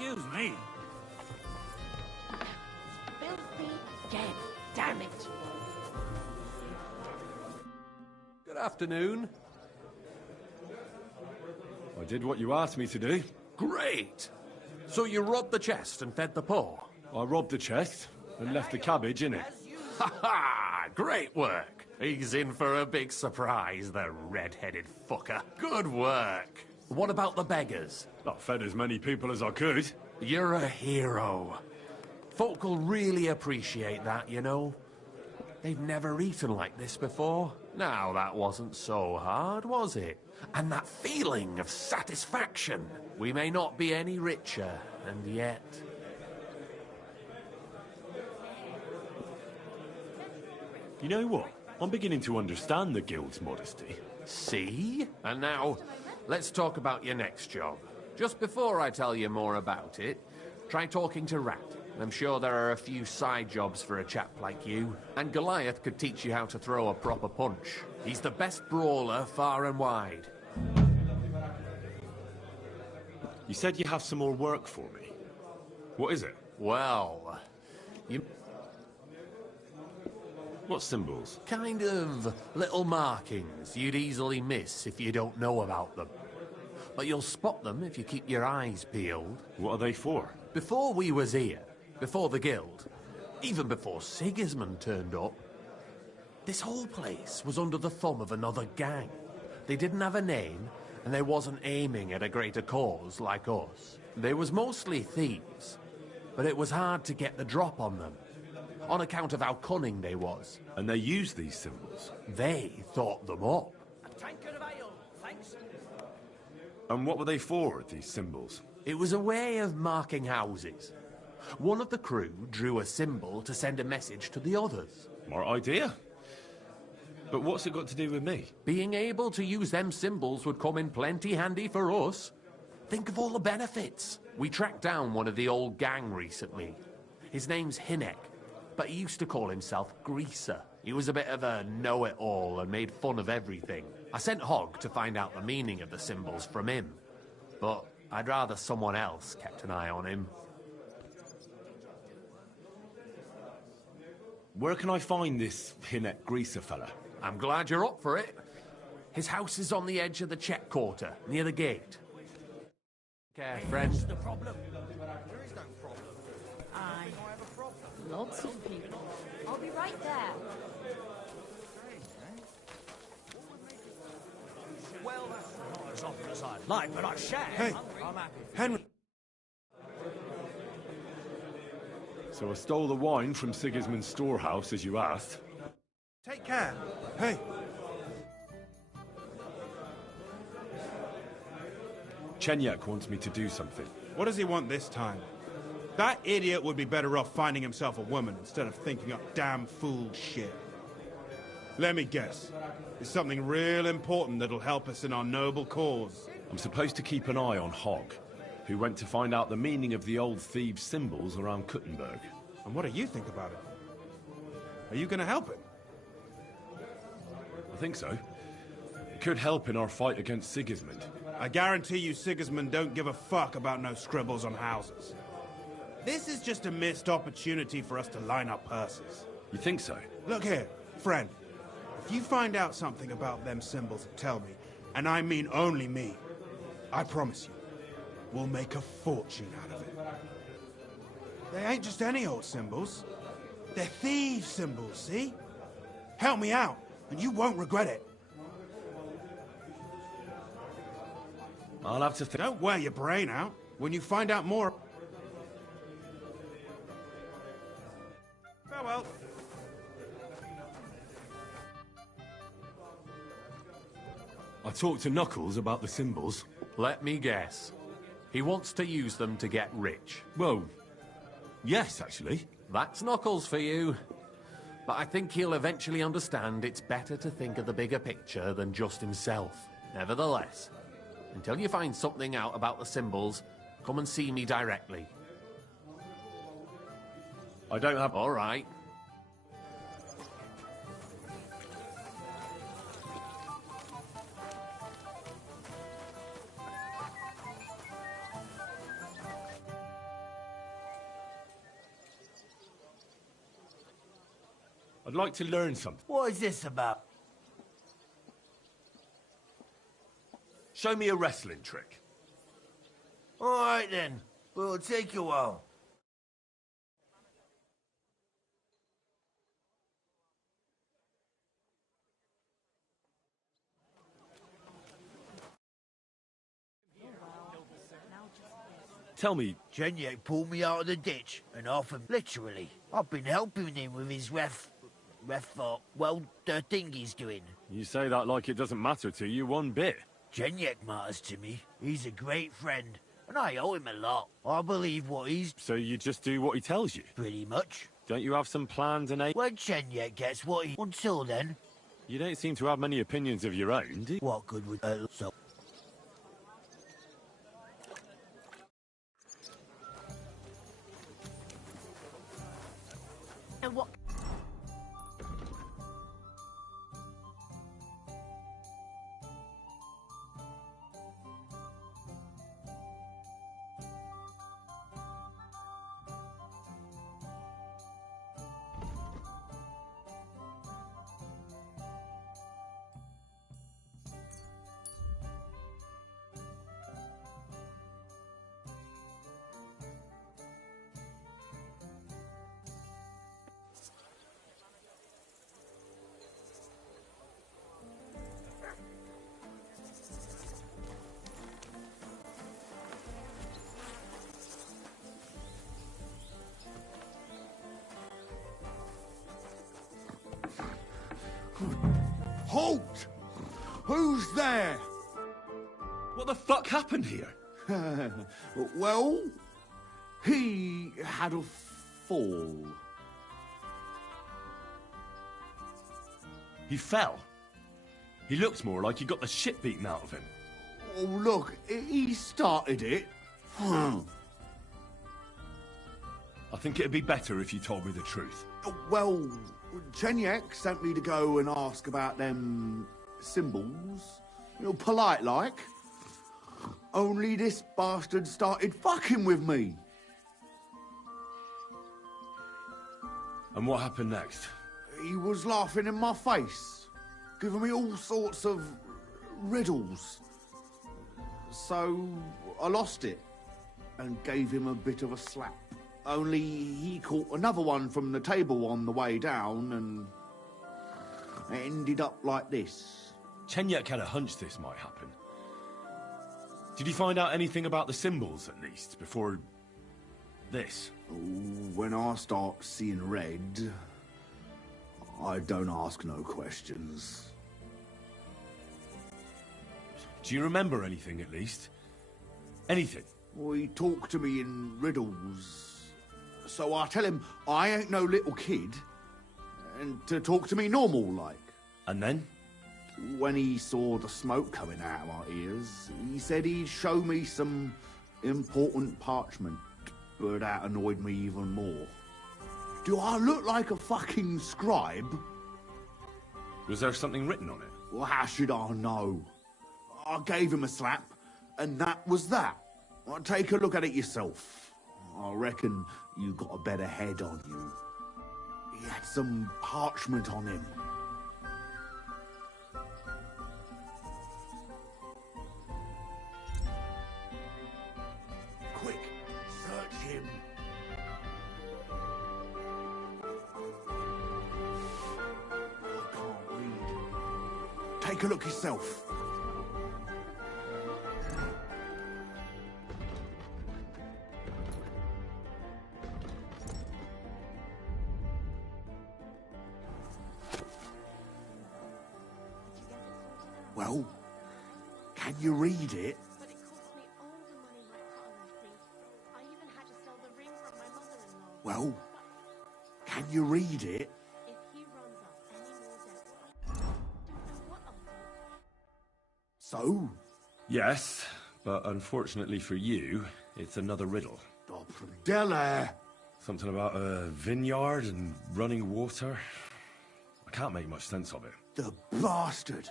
Excuse me. Filthy dead. Damn it. Good afternoon. I did what you asked me to do. Great! So you robbed the chest and fed the poor? I robbed the chest and left the cabbage in it. Ha ha! Great work! He's in for a big surprise, the red-headed fucker. Good work! What about the beggars? I fed as many people as I could. You're a hero. Folk will really appreciate that, you know. They've never eaten like this before. Now, that wasn't so hard, was it? And that feeling of satisfaction. We may not be any richer, and yet... You know what? I'm beginning to understand the guild's modesty. See? And now, let's talk about your next job. Just before I tell you more about it, try talking to Rat. I'm sure there are a few side jobs for a chap like you. And Goliath could teach you how to throw a proper punch. He's the best brawler far and wide. You said you have some more work for me. What is it? Well, you... What symbols? Kind of little markings you'd easily miss if you don't know about them. But you'll spot them if you keep your eyes peeled. What are they for? Before we was here, before the guild, even before Sigismund turned up, this whole place was under the thumb of another gang. They didn't have a name, and they wasn't aiming at a greater cause like us. They was mostly thieves, but it was hard to get the drop on them, on account of how cunning they was. And they used these symbols? They thought them up. A tankard of ale, thanks. And what were they for, these symbols? It was a way of marking houses. One of the crew drew a symbol to send a message to the others. Smart idea. But what's it got to do with me? Being able to use them symbols would come in plenty handy for us. Think of all the benefits. We tracked down one of the old gang recently. His name's Hinek, but he used to call himself Greaser. He was a bit of a know-it-all and made fun of everything. I sent Hogg to find out the meaning of the symbols from him, but I'd rather someone else kept an eye on him. Where can I find this Hinek Greaser fella? I'm glad you're up for it. His house is on the edge of the check quarter, near the gate. Care, friend. What's the problem? There is no problem. Aye. I have a problem. Lots of people. I'll be right there. Well, that's not as often as I'd like, but I shall. Hey, I'm happy. Henry. So I stole the wine from Sigismund's storehouse, as you asked. Take care. Hey. Chenyak wants me to do something. What does he want this time? That idiot would be better off finding himself a woman instead of thinking up damn fool shit. Let me guess. It's something real important that'll help us in our noble cause. I'm supposed to keep an eye on Hogg, who went to find out the meaning of the old thieves' symbols around Kuttenberg. And what do you think about it? Are you gonna help him? I think so. It could help in our fight against Sigismund. I guarantee you Sigismund don't give a fuck about no scribbles on houses. This is just a missed opportunity for us to line our purses. You think so? Look here, friend. If you find out something about them symbols, tell me. And I mean only me. I promise you, we'll make a fortune out of it. They ain't just any old symbols. They're thieves' symbols, see? Help me out, and you won't regret it. I'll have to think. Don't wear your brain out. When you find out more... Farewell. I talked to Knuckles about the symbols. Let me guess. He wants to use them to get rich. Well, yes, actually. That's Knuckles for you. But I think he'll eventually understand it's better to think of the bigger picture than just himself. Nevertheless, until you find something out about the symbols, come and see me directly. I don't have... All right. I'd like to learn something. What is this about? Show me a wrestling trick. All right, then. But it'll take a while. Tell me... Chenyek pulled me out of the ditch and offered, literally. I've been helping him with his the thing he's doing. You say that like it doesn't matter to you one bit. Chenyek matters to me. He's a great friend, and I owe him a lot. I believe what he's... So you just do what he tells you? Pretty much. Don't you have some plans and When Chenyek gets what he... Until then... You don't seem to have many opinions of your own, do you? What good would... so... And what? Halt! Who's there? What the fuck happened here? Well, he had a fall. He fell. He looks more like he got the shit beaten out of him. Oh, look, he started it. I think it'd be better if you told me the truth. Well, Chenyek sent me to go and ask about them symbols. You know, polite like. Only this bastard started fucking with me. And what happened next? He was laughing in my face, giving me all sorts of riddles. So I lost it and gave him a bit of a slap. Only he caught another one from the table on the way down, and it ended up like this. Chenyek had a hunch this might happen. Did you find out anything about the symbols, at least, before this? When I start seeing red, I don't ask no questions. Do you remember anything, at least? Anything? Well, he talked to me in riddles. So I tell him I ain't no little kid, and to talk to me normal like. And then? When he saw the smoke coming out of my ears, he said he'd show me some important parchment, but that annoyed me even more. Do I look like a fucking scribe? Was there something written on it? Well, how should I know? I gave him a slap, and that was that. Well, take a look at it yourself. I reckon you got a better head on you. He had some parchment on him. Quick, search him. I can't read. Take a look yourself. Well, can you read it? But it cost me all the money my father thief. I even had to sell the ring from my mother-in-law. Well, can you read it? If he runs up any more debts, I don't know what I'll do. So? Yes, but unfortunately for you, it's another riddle. Oh, from Della. Something about a vineyard and running water. I can't make much sense of it. The bastard.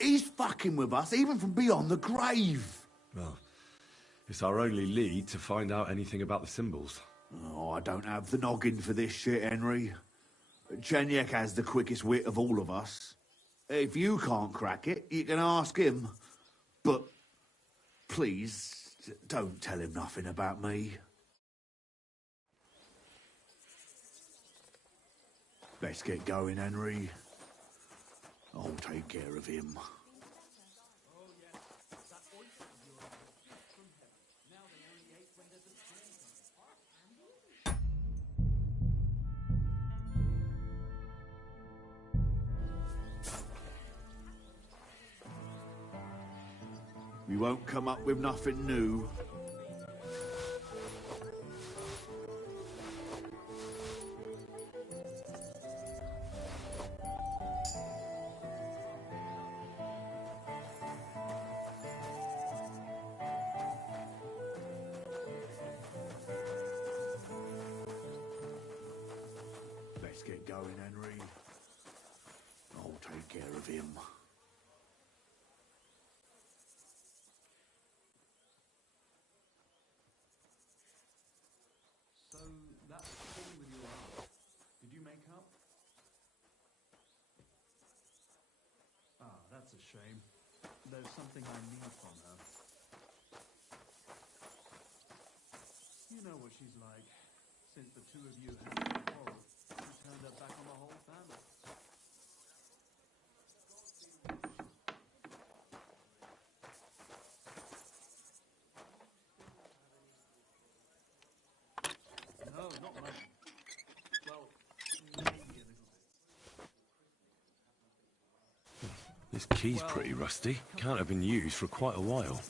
He's fucking with us, even from beyond the grave. Well, it's our only lead to find out anything about the symbols. Oh, I don't have the noggin for this shit, Henry. Chenyek has the quickest wit of all of us. If you can't crack it, you can ask him. But please, don't tell him nothing about me. Let's get going, Henry. I'll take care of him. We won't come up with nothing new. Let's get going, Henry. I'll take care of him. So, that's the thing with your aunt. Did you make up? Ah, that's a shame. There's something I need from her. You know what she's like. Since the two of you had a quarrel, she turned her back on the whole family. No, not much. Well, maybe a little bit. This key's pretty rusty. Can't have been used for quite a while.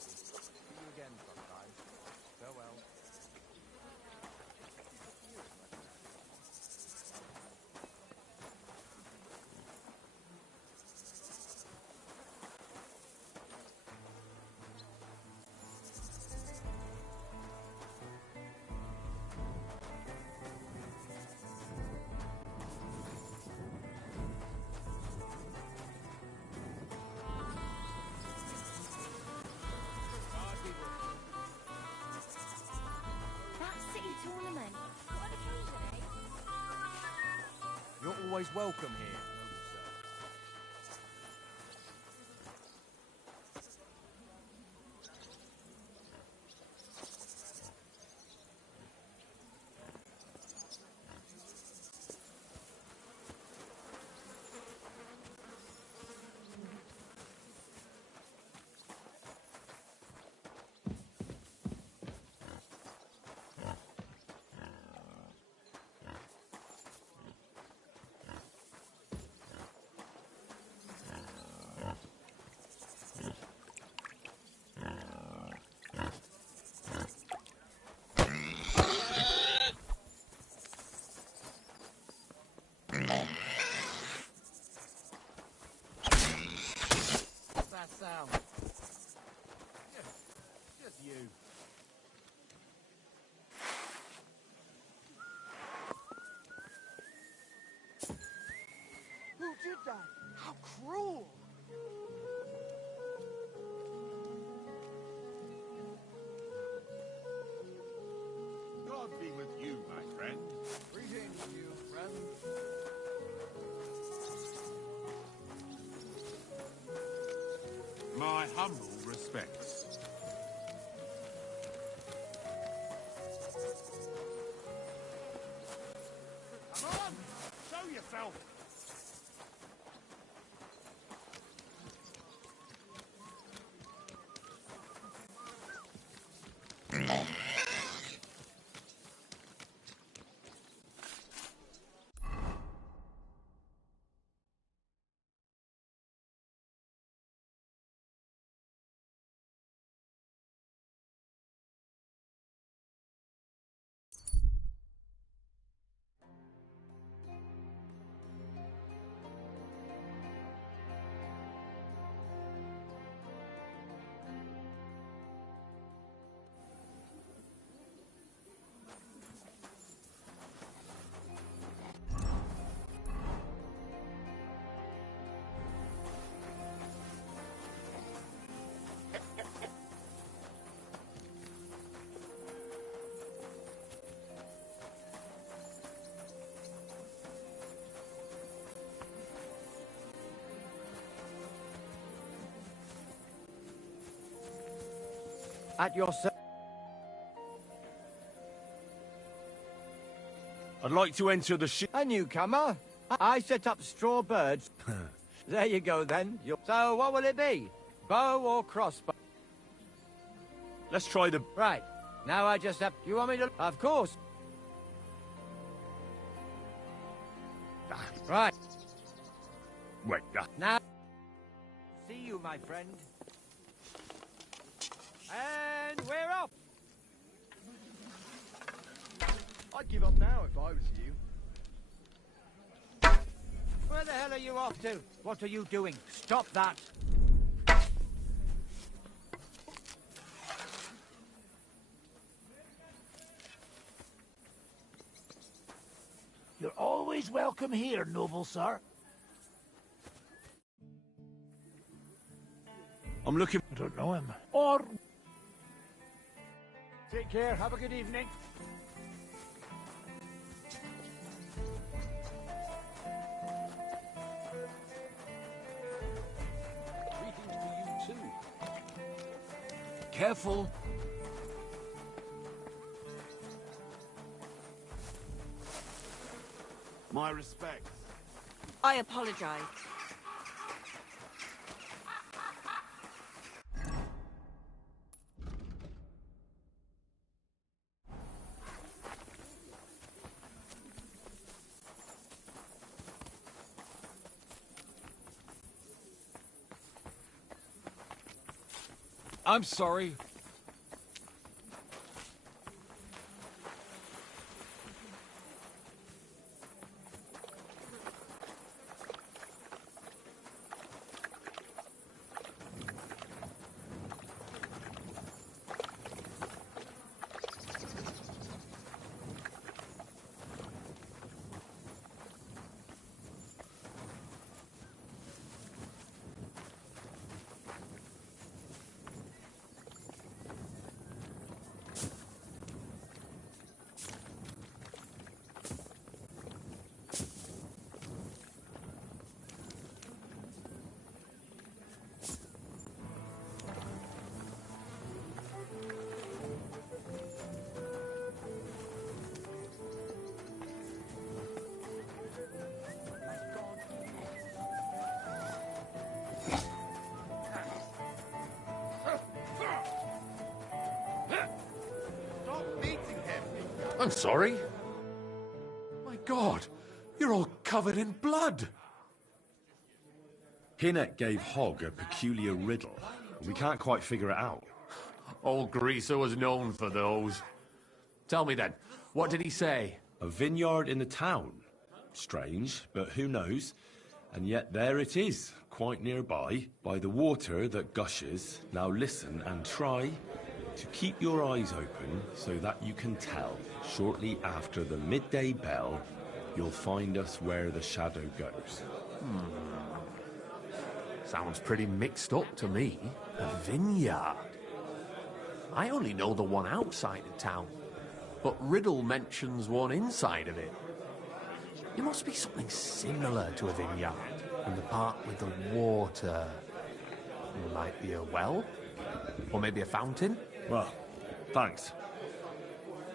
You're always welcome here, noble sir. What's that sound? Just you. Who did that? How cruel! God be with you, my friend. Greetings, you friend. My humble respects. Come on! Show yourself! At your service. I'd like to enter the ship. A newcomer? I set up straw birds. There you go, then. So, what will it be? Bow or crossbow? Let's try the... Right. Now I just have... You want me to... Of course. Right. Wait. Now... See you, my friend. And we're off! I'd give up now if I was you. Where the hell are you off to? What are you doing? Stop that! You're always welcome here, noble sir. I'm looking... I don't know him. Or... Take care. Have a good evening. Greetings to you too. Careful. My respects. I apologize. I'm sorry. I'm sorry. My God, you're all covered in blood. Hinnet gave Hogg a peculiar riddle. We can't quite figure it out. Old Greaser was known for those. Tell me then, what did he say? A vineyard in the town. Strange, but who knows? And yet there it is, quite nearby, by the water that gushes. Now listen and try to keep your eyes open so that you can tell. Shortly after the midday bell, you'll find us where the shadow goes. Sounds pretty mixed up to me. A vineyard. I only know the one outside of town, but Riddle mentions one inside of it. It must be something similar to a vineyard, and the part with the water. Might be a well? Or maybe a fountain? Well, thanks.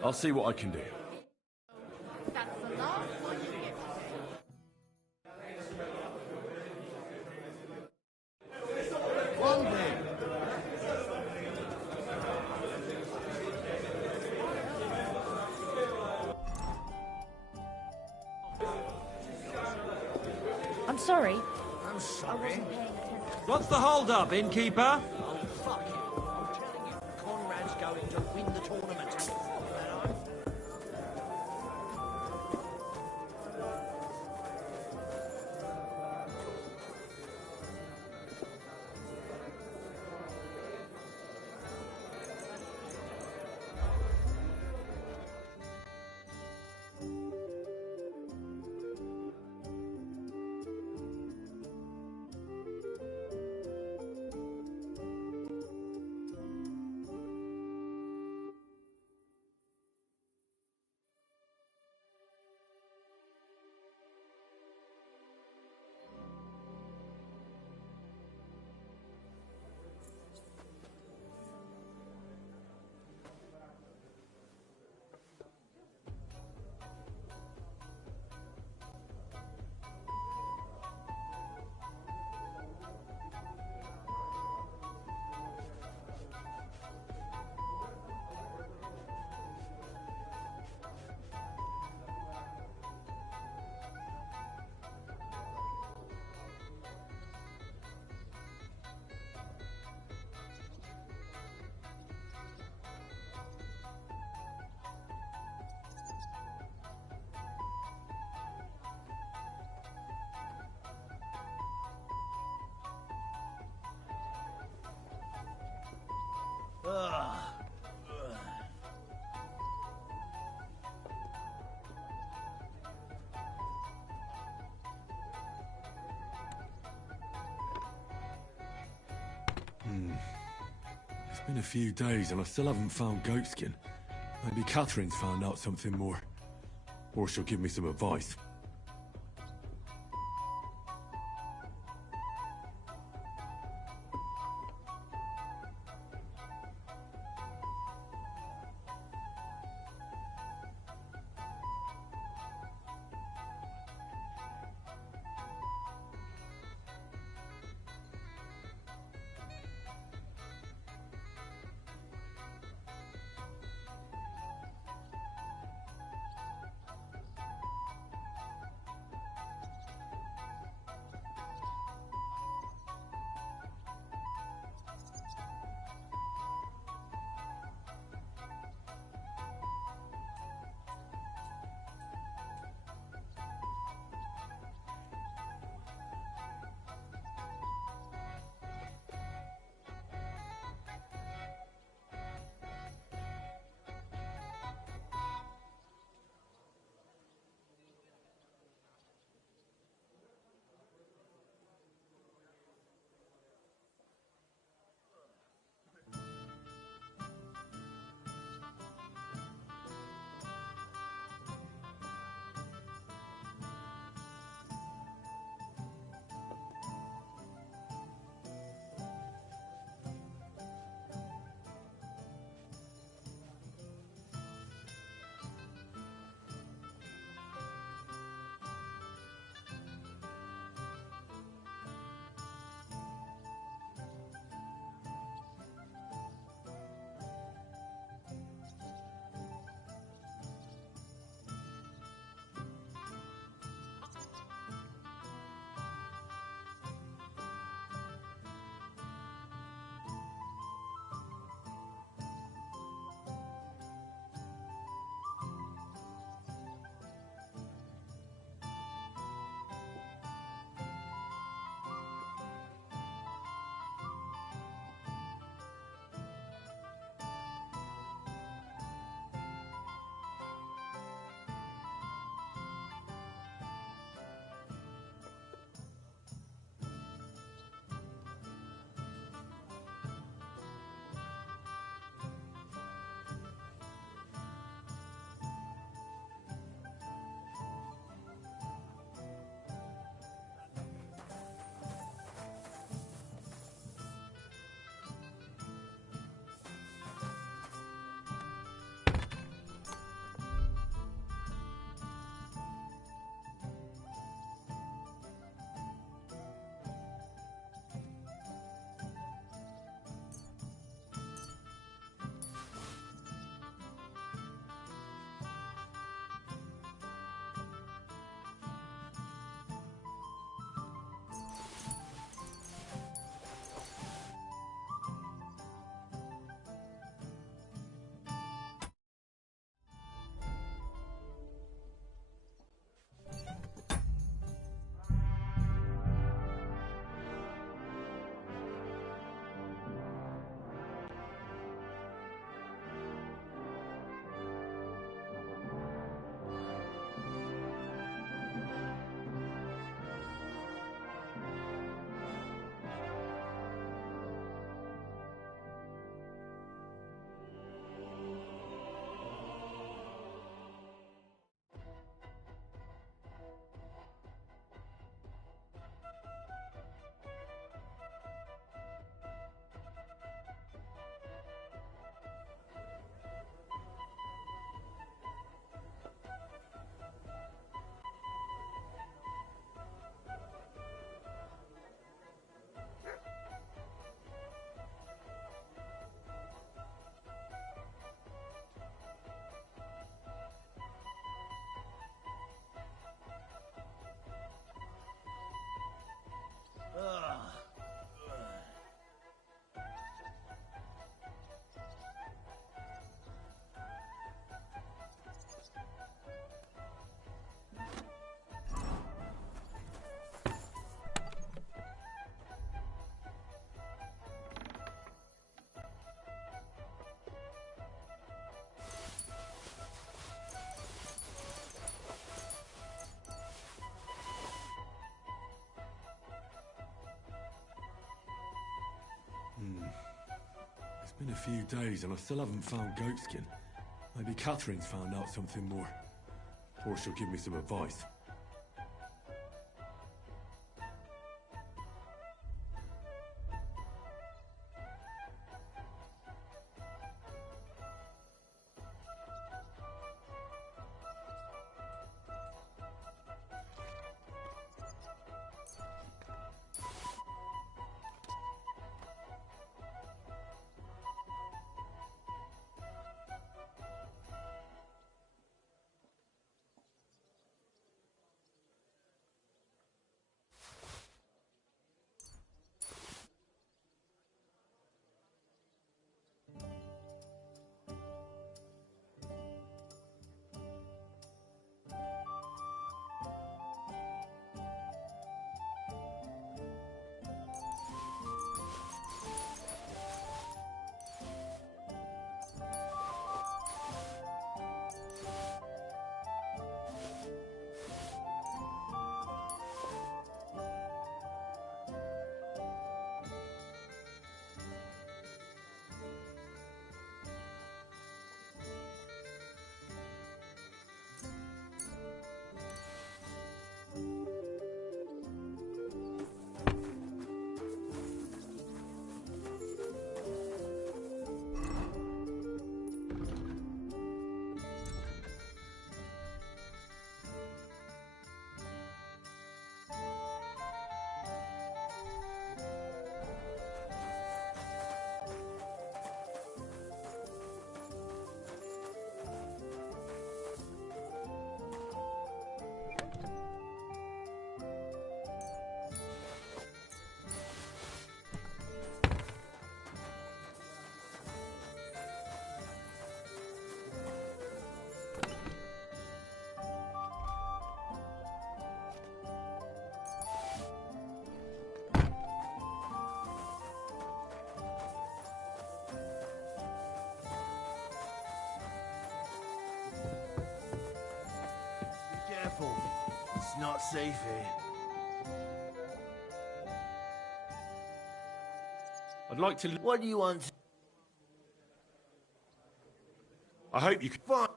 I'll see what I can do. That's the last one you get. One thing. I'm sorry. I'm sorry. What's the hold-up, innkeeper? Oh, fuck you. I'm telling you, Conrad's going to win the tournament. It's been a few days and I still haven't found goatskin. Maybe Catherine's found out something more. Or she'll give me some advice. It's been a few days and I still haven't found goatskin. Maybe Catherine's found out something more. Or she'll give me some advice. Careful. It's not safe here. I'd like to... What do you want? I hope you can... Fine.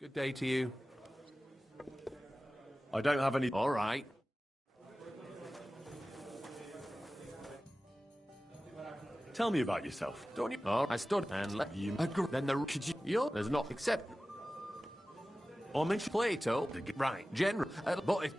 Good day to you. I don't have any... All right. Tell me about yourself. Don't you? Oh, I stood and let you agree. Then the could you? There's not except. I mentioned Plato. Right, general. But if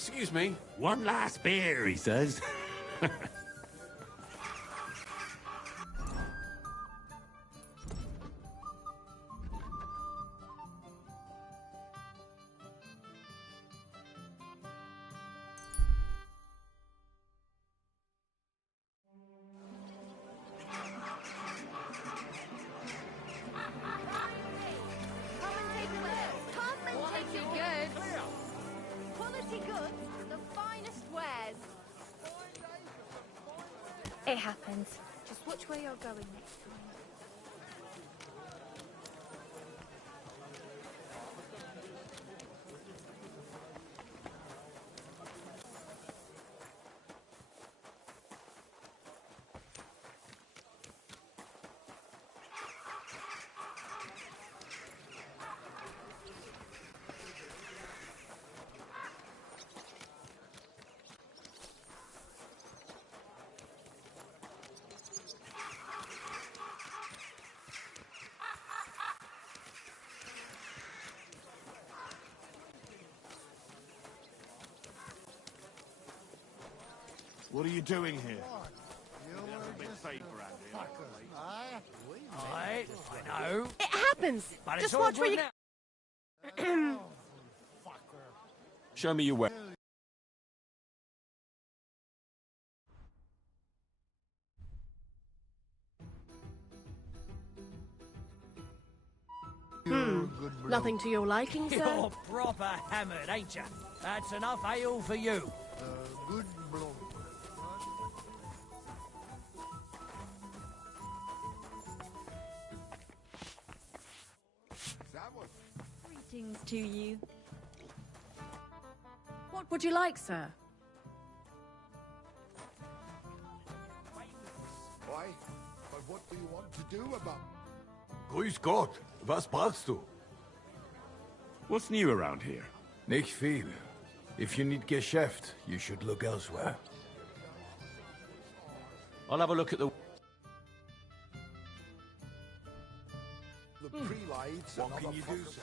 Excuse me. One last beer, he says. It happens. Just watch where you're going next time. What are you doing here? A bit safe around here. I know. It happens. But Just it's all watch where good you... now. Show me your way. Nothing to your liking, sir? You're proper hammered, ain't you? That's enough ale for you. Good blow. Greetings to you. What would you like, sir? Why? But what do you want to do about... Grüß Gott, was brauchst du? What's new around here? Nicht viel. If you need Geschäft, you should look elsewhere. I'll have a look at the... The prelights and What can other you do, fuckers sir?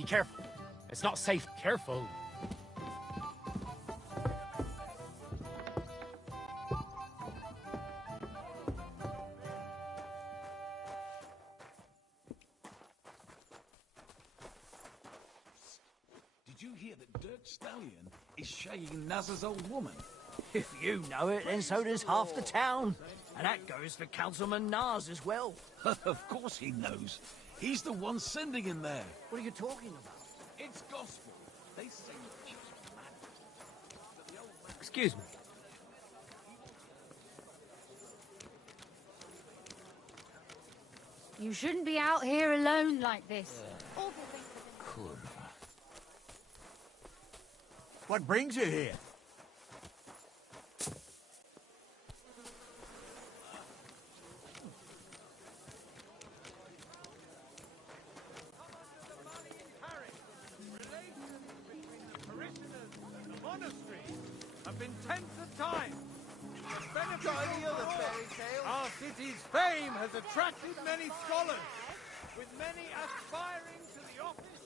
Be careful. It's not safe. Careful. Did you hear that Dirk Stallion is shagging Naz's old woman? If you know it, then so does half the town. And that goes for Councilman Naz as well. Of course he knows. He's the one sending him there. What are you talking about? It's gospel. They say just mad. Excuse me. You shouldn't be out here alone like this. What brings you here? Have been tens of times. Our city's fame has attracted many scholars, with many aspiring to the office